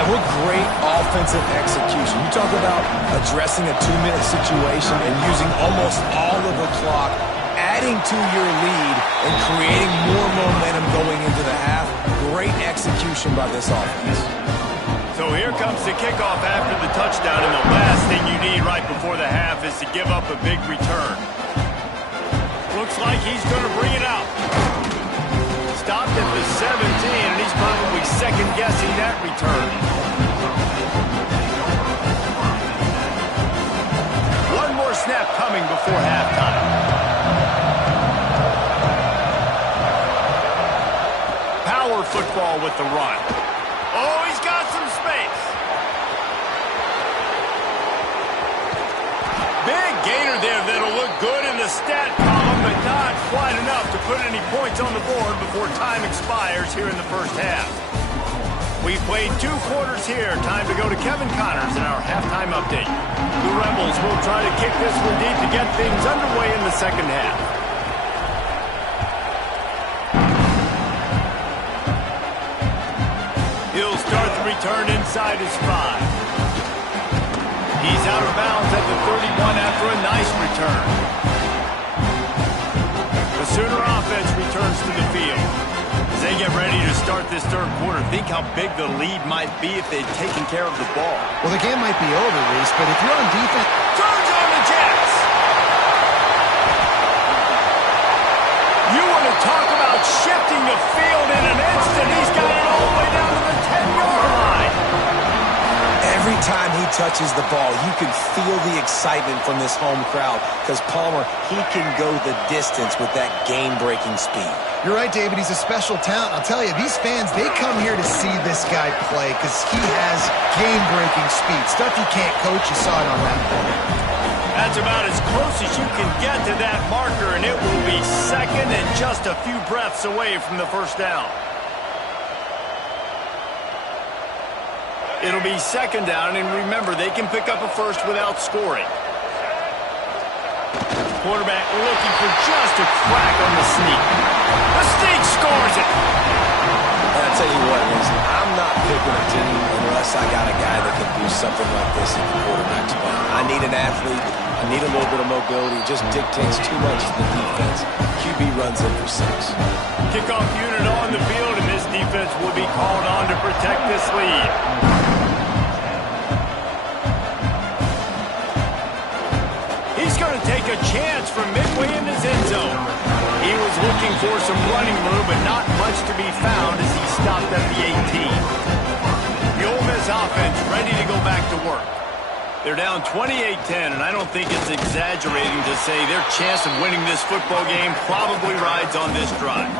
What great offensive execution. You talk about addressing a 2-minute situation and using almost all of the clock, adding to your lead and creating more momentum going into the half. Great execution by this offense. So here comes the kickoff after the touchdown, and the last thing you need right before the half is to give up a big return. Looks like he's going to bring it out. Stopped at the 17, and he's probably second-guessing that return. One more snap. football with the run. Oh, he's got some space. Big gainer there that'll look good in the stat column, but not quite enough to put any points on the board before time expires here in the first half. We've played 2 quarters here. Time to go to Kevin Connors in our halftime update. The Rebels will try to kick this one deep to get things underway in the second half. He'll start the return inside his 5. He's out of bounds at the 31 after a nice return. The Sooner offense returns to the field. As they get ready to start this third quarter, think how big the lead might be if they'd taken care of the ball. Well, the game might be over, Reese, but if you're on defense... Turns on the Jets! You want to talk about shifting the field in an instant. He's got it all the way down to the 10-yard line. Every time he touches the ball, you can feel the excitement from this home crowd because Palmer, he can go the distance with that game-breaking speed. You're right, David. He's a special talent. I'll tell you, these fans, they come here to see this guy play because he has game-breaking speed. Stuff you can't coach. You saw it on that play. That's about as close as you can get to that marker, and it will be second and just a few breaths away from the first down. It'll be second down, and remember, they can pick up a first without scoring. Quarterback looking for just a crack on the sneak. The sneak scores it. And I tell you what, listen, I'm not picking a team unless I got a guy that can do something like this at the quarterback spot. I need an athlete. I need a little bit of mobility. It just dictates too much to the defense. QB runs in for 6. Kickoff unit on the field, and this defense will be called on to protect this lead. He's going to take a chance from midway in his end zone. He was looking for some running room, but not much to be found as he stopped at the 18. The Ole Miss offense ready to go back to work. They're down 28-10, and I don't think it's exaggerating to say their chance of winning this football game probably rides on this drive.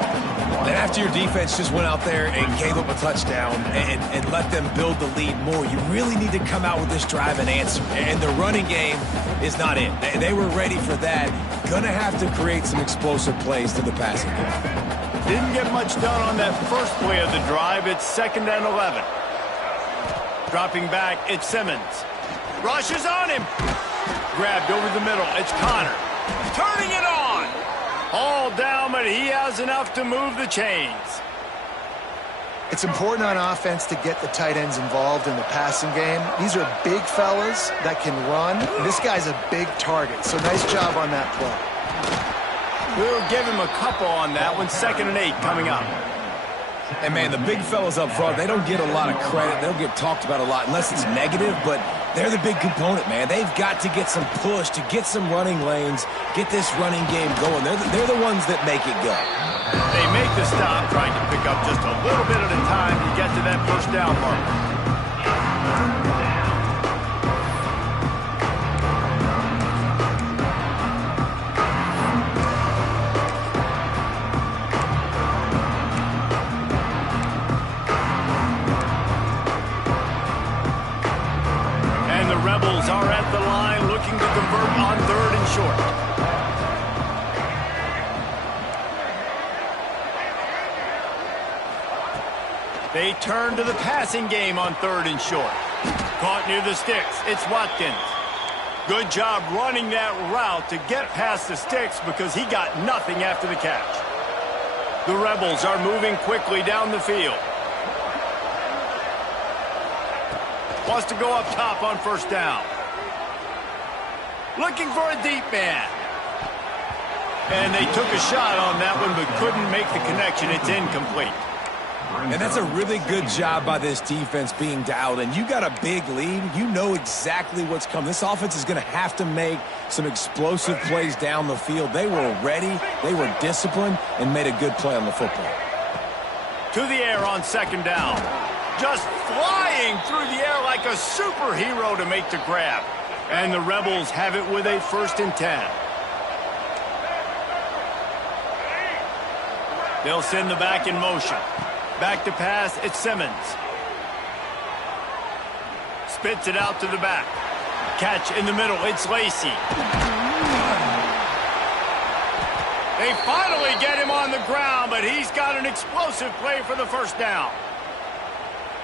And after your defense just went out there and gave up a touchdown and let them build the lead more, you really need to come out with this drive and answer. And the running game is not it. They were ready for that. Gonna have to create some explosive plays to the passing game. Didn't get much done on that first play of the drive. It's 2nd and 11. Dropping back, it's Simmons. Rushes on him. Grabbed over the middle. It's Connor. Turning it on. All down, but he has enough to move the chains. It's important on offense to get the tight ends involved in the passing game. These are big fellas that can run. This guy's a big target, so nice job on that play. We'll give him a couple on that one. 2nd and 8 coming up. And, man, the big fellas up front, they don't get a lot of credit. They'll get talked about a lot unless it's negative, but they're the big component, man. They've got to get some push, to get some running lanes, get this running game going. They're the ones that make it go. They make the stop, trying to pick up just a little bit at a time to get to that first down mark. Rebels are at the line looking to convert on 3rd and short. They turn to the passing game on 3rd and short. Caught near the sticks. It's Watkins. Good job running that route to get past the sticks because he got nothing after the catch. The Rebels are moving quickly down the field. Wants to go up top on 1st down. Looking for a deep man. And they took a shot on that one but couldn't make the connection. It's incomplete. And that's a really good job by this defense being dialed in. You got a big lead. You know exactly what's coming. This offense is going to have to make some explosive plays down the field. They were ready. They were disciplined and made a good play on the football. To the air on 2nd down. Just flying through the air like a superhero to make the grab. And the Rebels have it with a 1st and 10. They'll send the back in motion. Back to pass, it's Simmons. Spits it out to the back. Catch in the middle, it's Lacy. They finally get him on the ground, but he's got an explosive play for the first down.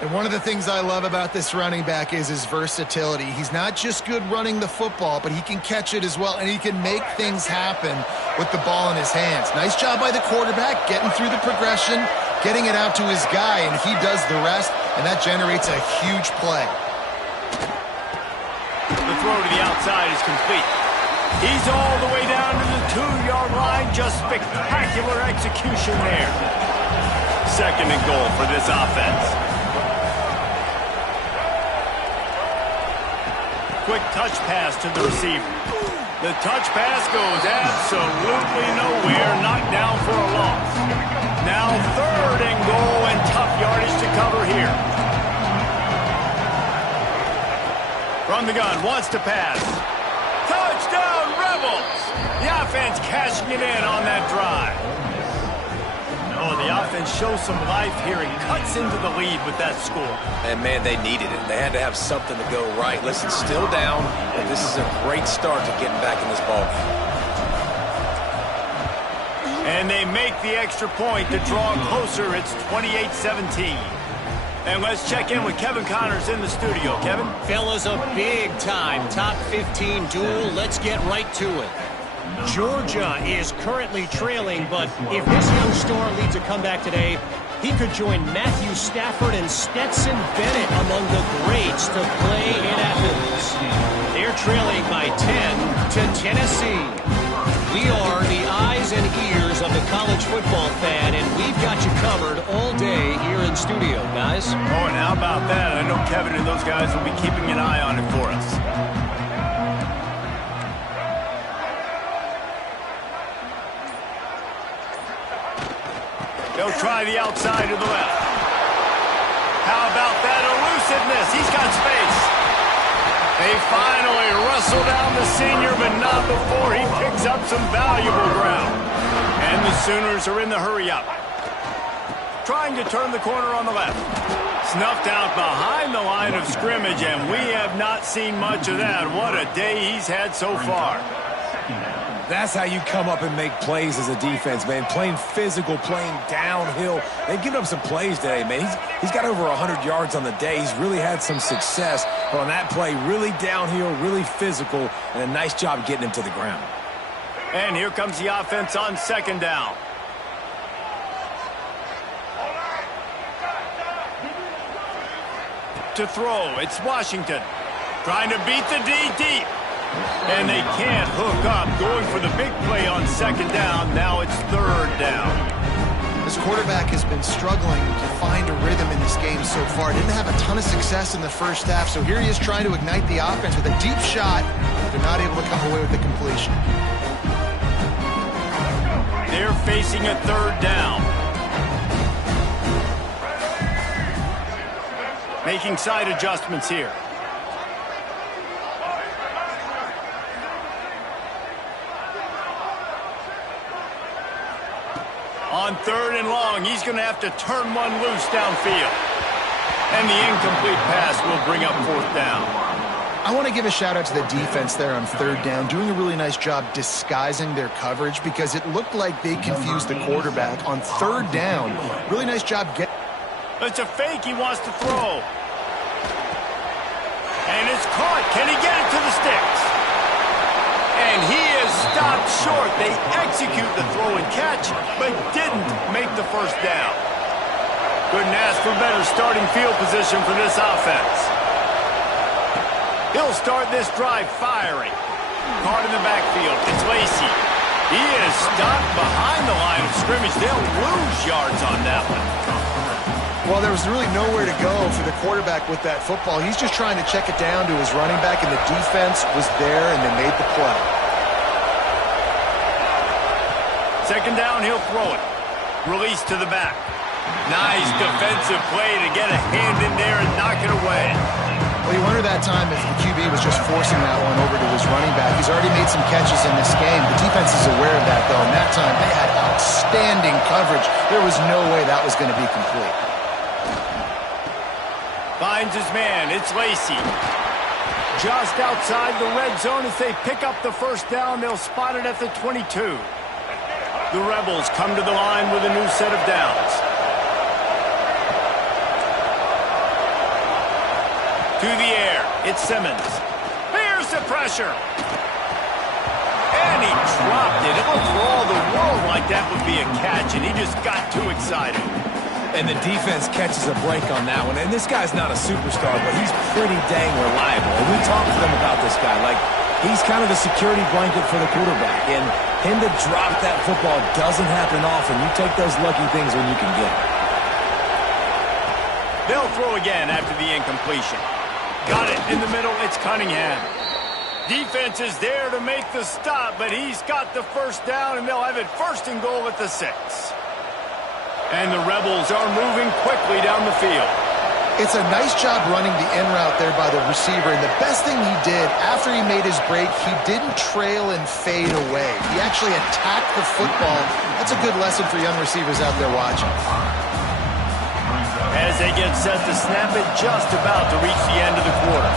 And one of the things I love about this running back is his versatility. He's not just good running the football, but he can catch it as well, and he can make things happen with the ball in his hands. Nice job by the quarterback, getting through the progression, getting it out to his guy, and he does the rest, and that generates a huge play. The throw to the outside is complete. He's all the way down to the 2-yard line. Just spectacular execution there. 2nd and goal for this offense. Quick touch pass to the receiver. The touch pass goes absolutely nowhere. Knocked down for a loss. Now 3rd and goal and tough yardage to cover here. From the gun, wants to pass. Touchdown, Rebels! The offense cashing it in on that drive. Oh, the offense shows some life here and cuts into the lead with that score. And, man, they needed it. They had to have something to go right. Listen, still down, and this is a great start to getting back in this ball game. And they make the extra point to draw closer. It's 28-17. And let's check in with Kevin Connors in the studio. Kevin? Fellas, a big-time top 15 duel. Let's get right to it. Georgia is currently trailing, but if this young star leads a comeback today, he could join Matthew Stafford and Stetson Bennett among the greats to play in Athens. They're trailing by 10 to Tennessee. We are the eyes and ears of the college football fan, and we've got you covered all day here in studio, guys. Oh, and how about that? I know Kevin and those guys will be keeping an eye on it for us. They'll try the outside to the left. How about that elusiveness? He's got space. They finally wrestle down the senior, but not before he picks up some valuable ground. And the Sooners are in the hurry-up. Trying to turn the corner on the left. Snuffed out behind the line of scrimmage, and we have not seen much of that. What a day he's had so far. That's how you come up and make plays as a defense, man. Playing physical, playing downhill. They've given up some plays today, man. He's got over 100 yards on the day. He's really had some success. But on that play, really downhill, really physical, and a nice job getting him to the ground. And here comes the offense on 2nd down. To throw, it's Washington. Trying to beat the D deep. And they can't hook up. Going for the big play on 2nd down. Now it's 3rd down. This quarterback has been struggling to find a rhythm in this game so far. Didn't have a ton of success in the first half, so here he is trying to ignite the offense with a deep shot. They're not able to come away with the completion. They're facing a 3rd down. Making side adjustments here. On 3rd and long, he's going to have to turn one loose downfield. And the incomplete pass will bring up 4th down. I want to give a shout out to the defense there on 3rd down, doing a really nice job disguising their coverage because it looked like they confused the quarterback on 3rd down. Really nice job getting. It's a fake he wants to throw. And it's caught. Can he get it to the sticks? And he is stopped short. They execute the throw and catch, but didn't make the 1st down. Couldn't ask for better starting field position for this offense. He'll start this drive firing. Caught in the backfield. It's Lacy. He is stopped behind the line of scrimmage. They'll lose yards on that one. Well, there was really nowhere to go for the quarterback with that football. He's just trying to check it down to his running back, and the defense was there, and they made the play. 2nd down, he'll throw it. Release to the back. Nice defensive play to get a hand in there and knock it away. Well, you wonder that time if the QB was just forcing that one over to his running back. He's already made some catches in this game. The defense is aware of that, though, and that time they had outstanding coverage. There was no way that was going to be complete. Finds his man. It's Lacy. Just outside the red zone as they pick up the first down. They'll spot it at the 22. The Rebels come to the line with a new set of downs. To the air. It's Simmons. Here's the pressure. And he dropped it. It looked for all the world like that would be a catch, and he just got too excited. And the defense catches a break on that one. And this guy's not a superstar, but he's pretty dang reliable. And we talked to them about this guy. Like, he's kind of the security blanket for the quarterback. And him to drop that football doesn't happen often. You take those lucky things when you can get them. They'll throw again after the incompletion. Got it in the middle. It's Cunningham. Defense is there to make the stop, but he's got the first down, and they'll have it first and goal at the 6. And the Rebels are moving quickly down the field. It's a nice job running the in route there by the receiver, and the best thing he did after he made his break, he didn't trail and fade away. He actually attacked the football. That's a good lesson for young receivers out there watching. As they get set to snap it, just about to reach the end of the quarter.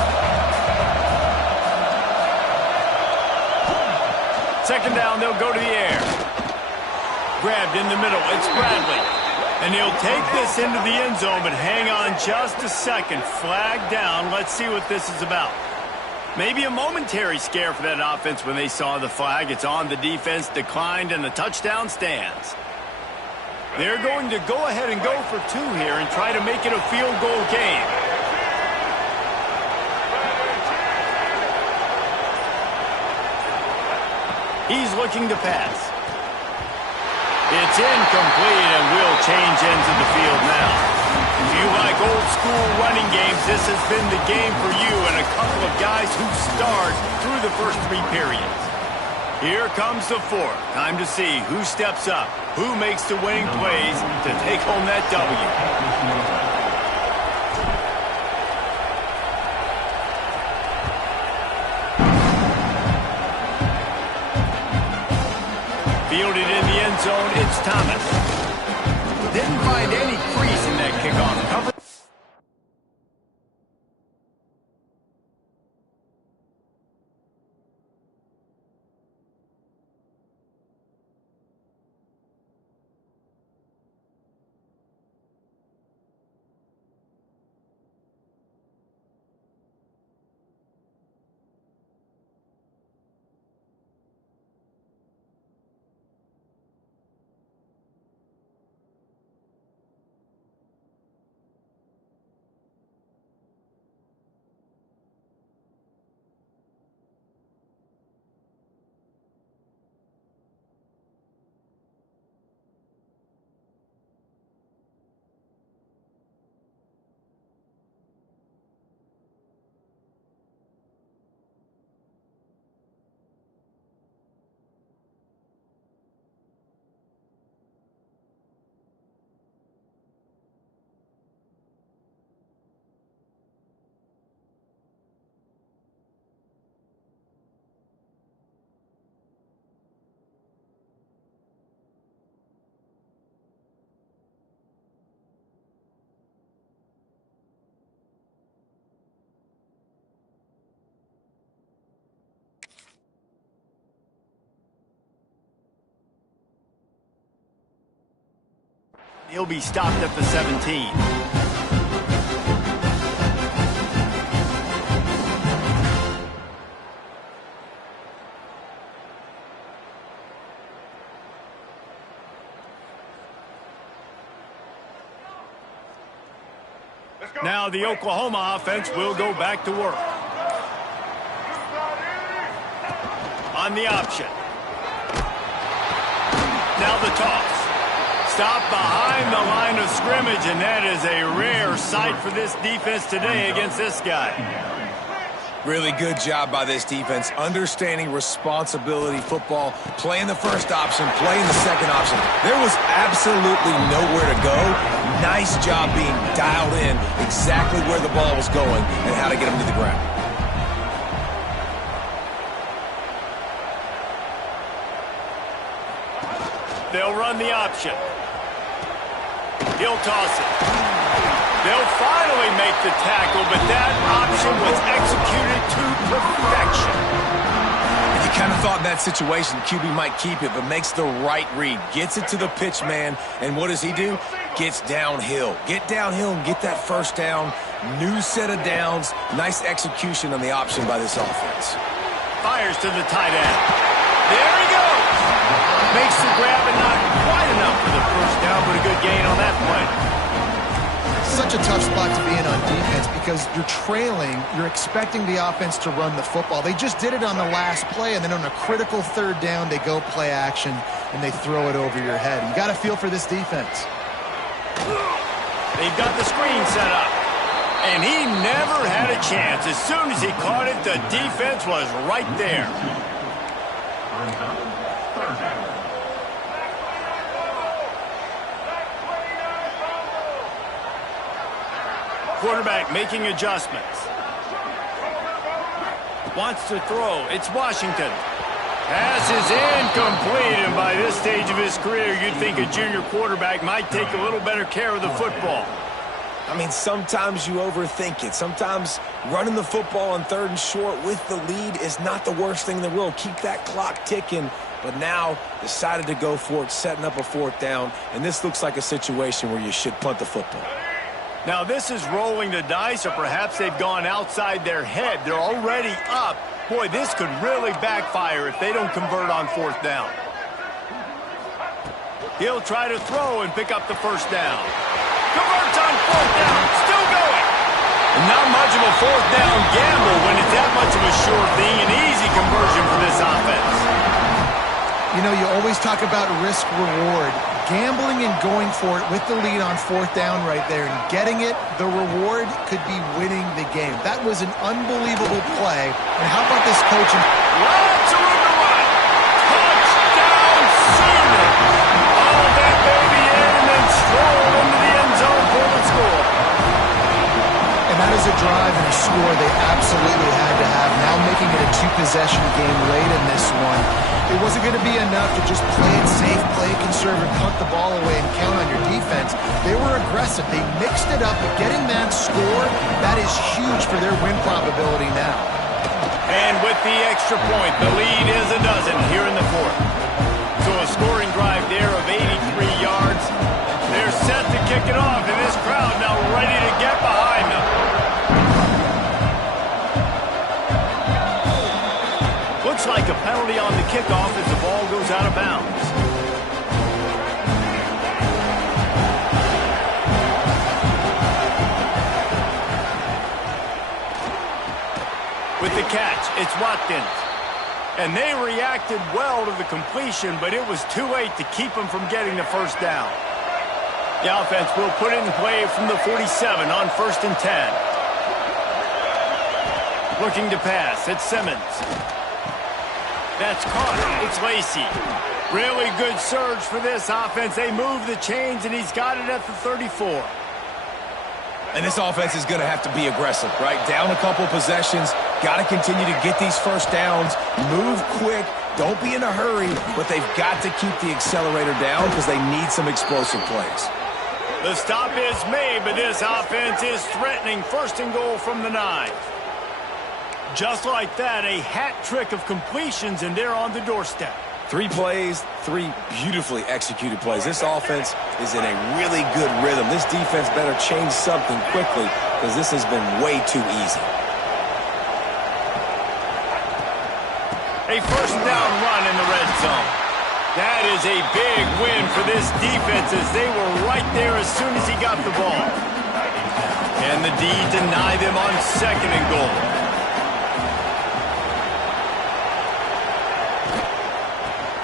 Second down, they'll go to the air. Grabbed in the middle, it's Bradley. And he'll take this into the end zone, but hang on just a second. Flag down. Let's see what this is about. Maybe a momentary scare for that offense when they saw the flag. It's on, the defense declined, and the touchdown stands. They're going to go ahead and go for 2 here and try to make it a field goal game. He's looking to pass. It's incomplete, and we'll change ends of the field now. If you like old school running games, this has been the game for you and a couple of guys who starred through the first 3 periods. Here comes the 4th. Time to see who steps up, who makes the winning plays to take home that W. Fielded in the end zone, it's Thomas. Didn't find any crease in that kickoff cover. He'll be stopped at the 17. Now the Oklahoma offense will go back to work. On the option. Now the toss. Stop behind the line of scrimmage, and that is a rare sight for this defense today against this guy. Really good job by this defense, understanding responsibility football, playing the first option, playing the second option. There was absolutely nowhere to go. Nice job being dialed in exactly where the ball was going and how to get him to the ground. They'll run the option. He'll toss it. They'll finally make the tackle, but that option was executed to perfection. And you kind of thought in that situation QB might keep it, but makes the right read. Gets it to the pitch man, and what does he do? Gets downhill. Get downhill and get that first down. New set of downs. Nice execution on the option by this offense. Fires to the tight end. There he goes. Makes the grab and not quite enough for the first down, but a good gain on that play. Such a tough spot to be in on defense because you're trailing, you're expecting the offense to run the football. They just did it on the last play, and then on a critical third down, they go play action, and they throw it over your head. You got to feel for this defense. They've got the screen set up, and he never had a chance. As soon as he caught it, the defense was right there. Quarterback making adjustments. Wants to throw. It's Washington. Pass is incomplete, and by this stage of his career, you'd think a junior quarterback might take a little better care of the football. I mean, sometimes you overthink it. Sometimes running the football on 3rd and short with the lead is not the worst thing in the world. Keep that clock ticking. But now decided to go for it, setting up a 4th down. And this looks like a situation where you should punt the football. Now, this is rolling the dice, or perhaps they've gone outside their head. They're already up. Boy, this could really backfire if they don't convert on 4th down. He'll try to throw and pick up the first down. Converts on 4th down. Still going. And not much of a 4th down gamble when it's that much of a sure thing. An easy conversion for this offense. You know, you always talk about risk-reward. Gambling and going for it with the lead on 4th down right there and getting it, the reward could be winning the game. That was an unbelievable play. And how about this coaching? Lots of room to run. Touchdown, Sooner. All that baby in and then stroll into the end zone for the score. And that is a drive and a score they absolutely had to have. Now making it a 2-possession game late in this one. It wasn't going to be enough to just play it safe, play it conservative, punt the ball away, and count on your defense. They were aggressive. They mixed it up, but getting that score, that is huge for their win probability now. And with the extra point, the lead is a dozen here in the 4th. So a scoring drive there of 83 yards. They're set to kick it off, and this crowd now ready to get behind them. Looks like a penalty on the kickoff as the ball goes out of bounds. With the catch, it's Watkins. And they reacted well to the completion, but it was too late to keep them from getting the first down. The offense will put it in play from the 47 on 1st and 10. Looking to pass, it's Simmons. That's caught. It's Lacey. Really good surge for this offense. They move the chains, and he's got it at the 34. And this offense is going to have to be aggressive, right? Down a couple possessions. Got to continue to get these first downs. Move quick. Don't be in a hurry, but they've got to keep the accelerator down because they need some explosive plays. The stop is made, but this offense is threatening 1st and goal from the 9. Just like that, a hat trick of completions, and they're on the doorstep. 3 plays, 3 beautifully executed plays. This offense is in a really good rhythm. This defense better change something quickly because this has been way too easy. A first down run in the red zone. That is a big win for this defense as they were right there as soon as he got the ball. And the D denied them on 2nd and goal.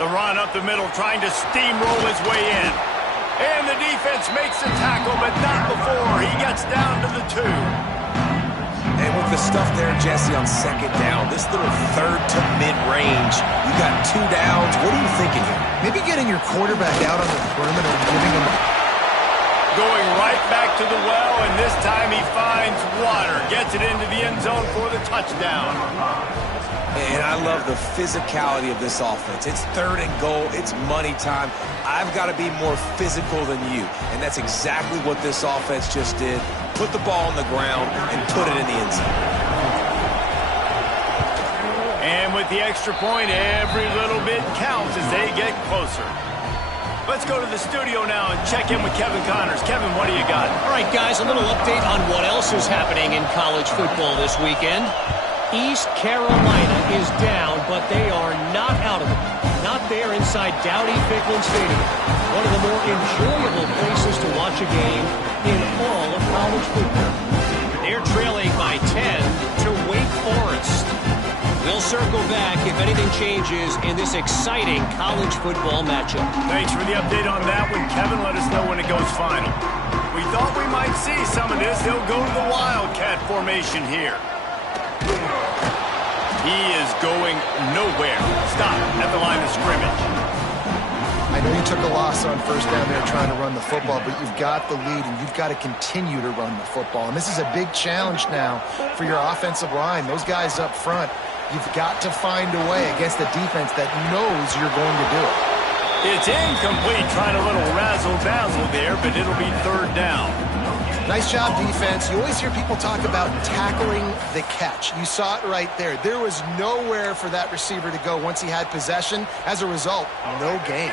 The run up the middle, trying to steamroll his way in. And the defense makes the tackle, but not before he gets down to the 2. And with the stuff there, Jesse, on 2nd down, this little 3rd to mid-range, you got 2 downs. What are you thinking here? Maybe getting your quarterback out on the perimeter and giving him Going right back to the well, and this time he finds water. Gets it into the end zone for the touchdown. And I love the physicality of this offense. It's 3rd and goal. It's money time. I've got to be more physical than you. And that's exactly what this offense just did. Put the ball on the ground and put it in the end zone. And with the extra point, every little bit counts as they get closer. Let's go to the studio now and check in with Kevin Connors. Kevin, what do you got? All right, guys, a little update on what else is happening in college football this weekend. East Carolina is down, but they are not out of it. Not there inside Dowdy-Ficklen Stadium. One of the more enjoyable places to watch a game in all of college football. They're trailing by 10 to Wake Forest. We'll circle back if anything changes in this exciting college football matchup. Thanks for the update on that one, Kevin. Let us know when it goes final. We thought we might see some of this. They'll go to the Wildcat formation here. He is going nowhere. Stop at the line of scrimmage. I know you took a loss on first down there trying to run the football, but you've got the lead, and you've got to continue to run the football. And this is a big challenge now for your offensive line. Those guys up front, you've got to find a way against a defense that knows you're going to do it. It's incomplete, trying a little razzle-dazzle there, but it'll be 3rd down. Nice job, defense. You always hear people talk about tackling the catch. You saw it right there. There was nowhere for that receiver to go once he had possession. As a result, no gain.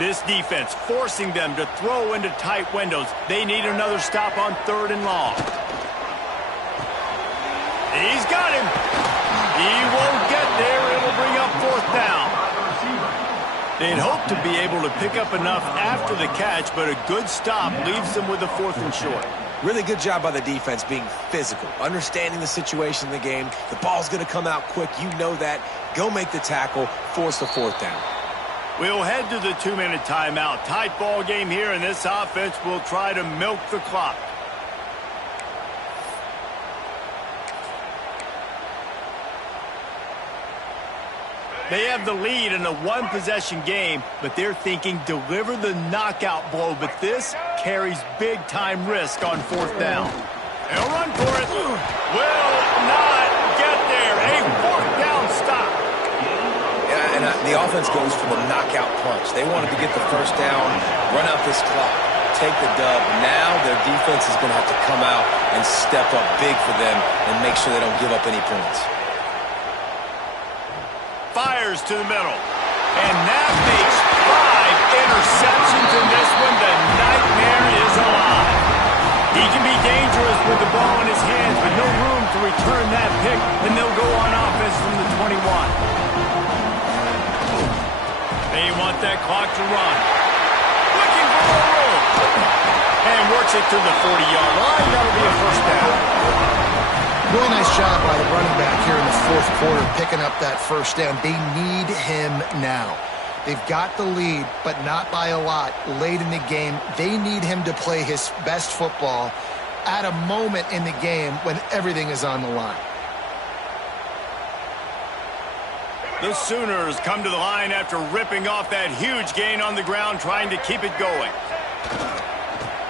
This defense forcing them to throw into tight windows. They need another stop on 3rd and long. He's got him. He won't get there. It'll bring up 4th down. They'd hope to be able to pick up enough after the catch, but a good stop leaves them with a 4th and short. Really good job by the defense being physical, understanding the situation in the game. The ball's going to come out quick. You know that. Go make the tackle, force the 4th down. We'll head to the 2-minute timeout. Tight ball game here, and this offense will try to milk the clock. They have the lead in a 1-possession game, but they're thinking deliver the knockout blow. But this carries big-time risk on 4th down. They'll run for it. Will not get there. A 4th down stop. And the offense goes for the knockout punch. They wanted to get the 1st down, run out this clock, take the dub. Now their defense is going to have to come out and step up big for them and make sure they don't give up any points. Fires to the middle. And that makes 5 interceptions in this one. The nightmare is alive. He can be dangerous with the ball in his hands, but no room to return that pick, and they'll go on offense from the 21. They want that clock to run. Looking for more room. And works it to the 40-yard line. That'll be a 1st down. Really nice job by the running back here in the 4th quarter, picking up that 1st down. They need him now. They've got the lead, but not by a lot late in the game. They need him to play his best football at a moment in the game when everything is on the line. The Sooners come to the line after ripping off that huge gain on the ground, trying to keep it going.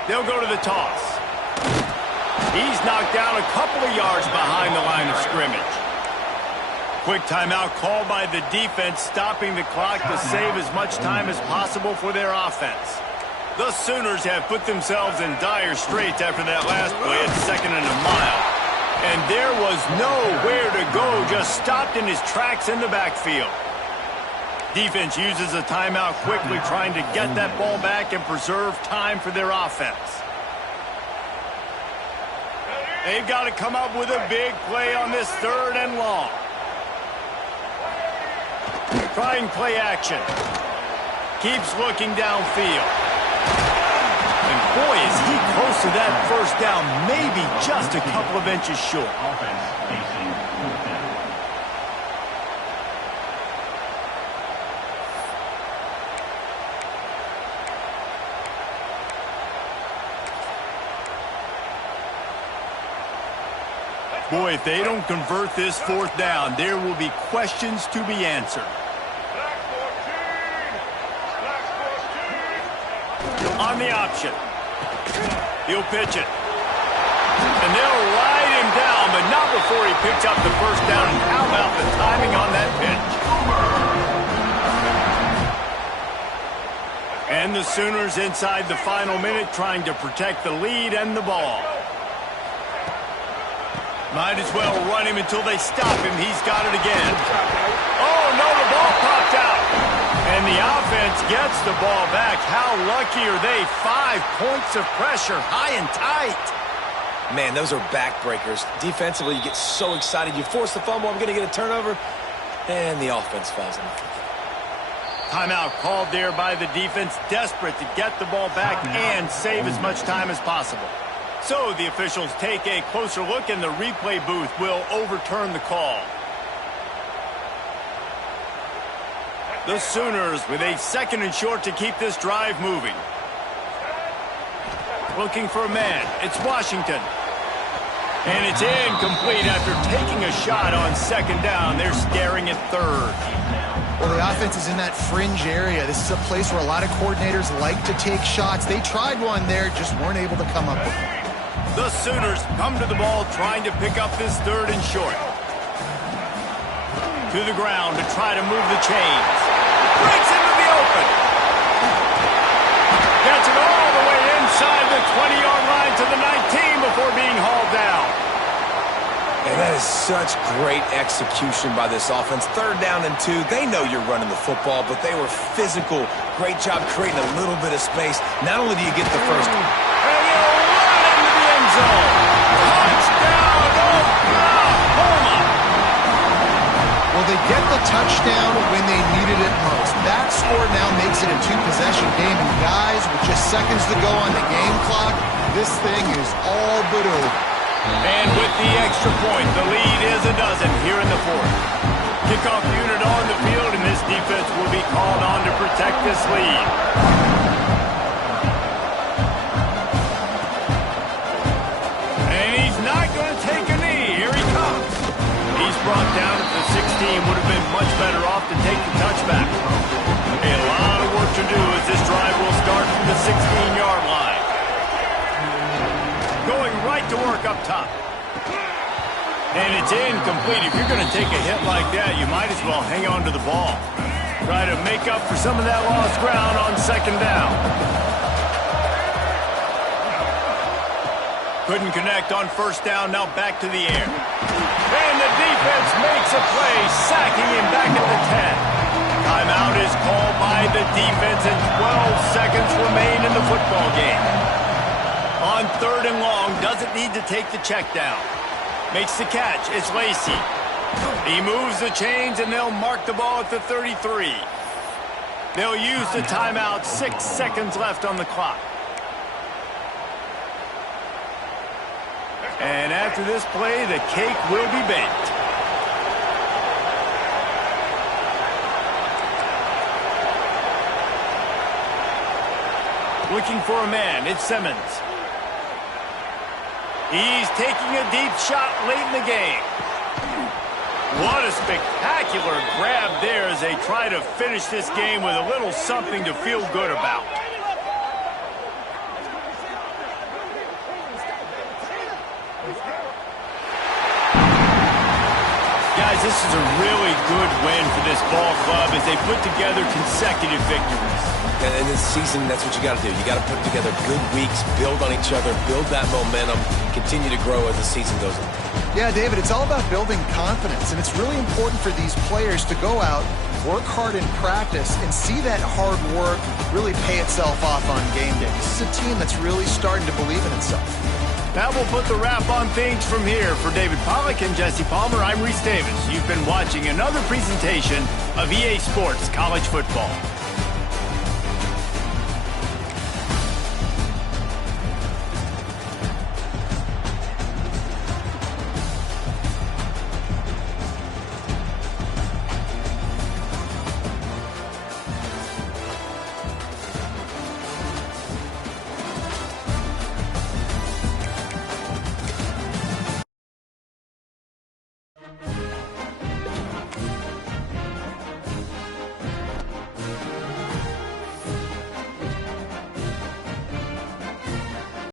They'll go to the toss. He's knocked down a couple of yards behind the line of scrimmage. Quick timeout called by the defense, stopping the clock to save as much time as possible for their offense. The Sooners have put themselves in dire straits after that last play at 2nd and a mile. And there was nowhere to go, just stopped in his tracks in the backfield. Defense uses a timeout quickly, trying to get that ball back and preserve time for their offense. They've got to come up with a big play on this 3rd and long. Trying play action. Keeps looking downfield. And boy, is he close to that 1st down, maybe just a couple of inches short. Offense facing 4th down. Boy, if they don't convert this 4th down, there will be questions to be answered. On the option. He'll pitch it. And they'll ride him down, but not before he picks up the first down. And how about the timing on that pitch? And the Sooners inside the final minute trying to protect the lead and the ball. Might as well run him until they stop him. He's got it again. Oh, no, the ball popped out. And the offense gets the ball back. How lucky are they? 5 points of pressure, high and tight. Man, those are backbreakers. Defensively, you get so excited. You force the fumble, I'm going to get a turnover, and the offense falls in. Timeout called there by the defense, desperate to get the ball back and save as much time as possible. So the officials take a closer look, and the replay booth will overturn the call. The Sooners with a 2nd and short to keep this drive moving. Looking for a man. It's Washington. And it's incomplete after taking a shot on 2nd down. They're staring at 3rd. Well, the offense is in that fringe area. This is a place where a lot of coordinators like to take shots. They tried one there, just weren't able to come up with it. The Sooners come to the ball trying to pick up this 3rd and short. To the ground to try to move the chains. Breaks into the open. Gets it all the way inside the 20-yard line to the 19 before being hauled down. And that is such great execution by this offense. 3rd down and 2. They know you're running the football, but they were physical. Great job creating a little bit of space. Not only do you get the first... And he'll run into the end zone. Touchdown, Oklahoma! Well, they get the touchdown when they needed it most. That score now makes it a 2-possession game. And guys, with just seconds to go on the game clock, this thing is all but over. And with the extra point, the lead is a dozen here in the 4th. Kickoff unit on the field, and this defense will be called on to protect this lead. And he's not going to take a knee. Here he comes. He's brought down at the 16. Would have been much better off to take the touchback. A lot of work to do as this drive will start from the 16-yard line. Going right to work up top. And it's incomplete. If you're going to take a hit like that, you might as well hang on to the ball. Try to make up for some of that lost ground on 2nd down. Couldn't connect on 1st down, now back to the air. And the defense makes a play, sacking him back at the 10. Timeout is called by the defense, and 12 seconds remain in the football game. On 3rd and long, doesn't need to take the check down. Makes the catch, it's Lacey. He moves the chains, and they'll mark the ball at the 33. They'll use the timeout, 6 seconds left on the clock. And after this play, the cake will be baked. Looking for a man, it's Simmons. He's taking a deep shot late in the game. What a spectacular grab there as they try to finish this game with a little something to feel good about. Guys, this is a really good win for this ball club as they put together consecutive victories. And in this season, that's what you got to do. You got to put together good weeks, build on each other, build that momentum, continue to grow as the season goes on. Yeah, David, it's all about building confidence, and it's really important for these players to go out, work hard in practice, and see that hard work really pay itself off on game day. This is a team that's really starting to believe in itself. That will put the wrap on things from here. For David Pollack and Jesse Palmer, I'm Reese Davis. You've been watching another presentation of EA Sports College Football.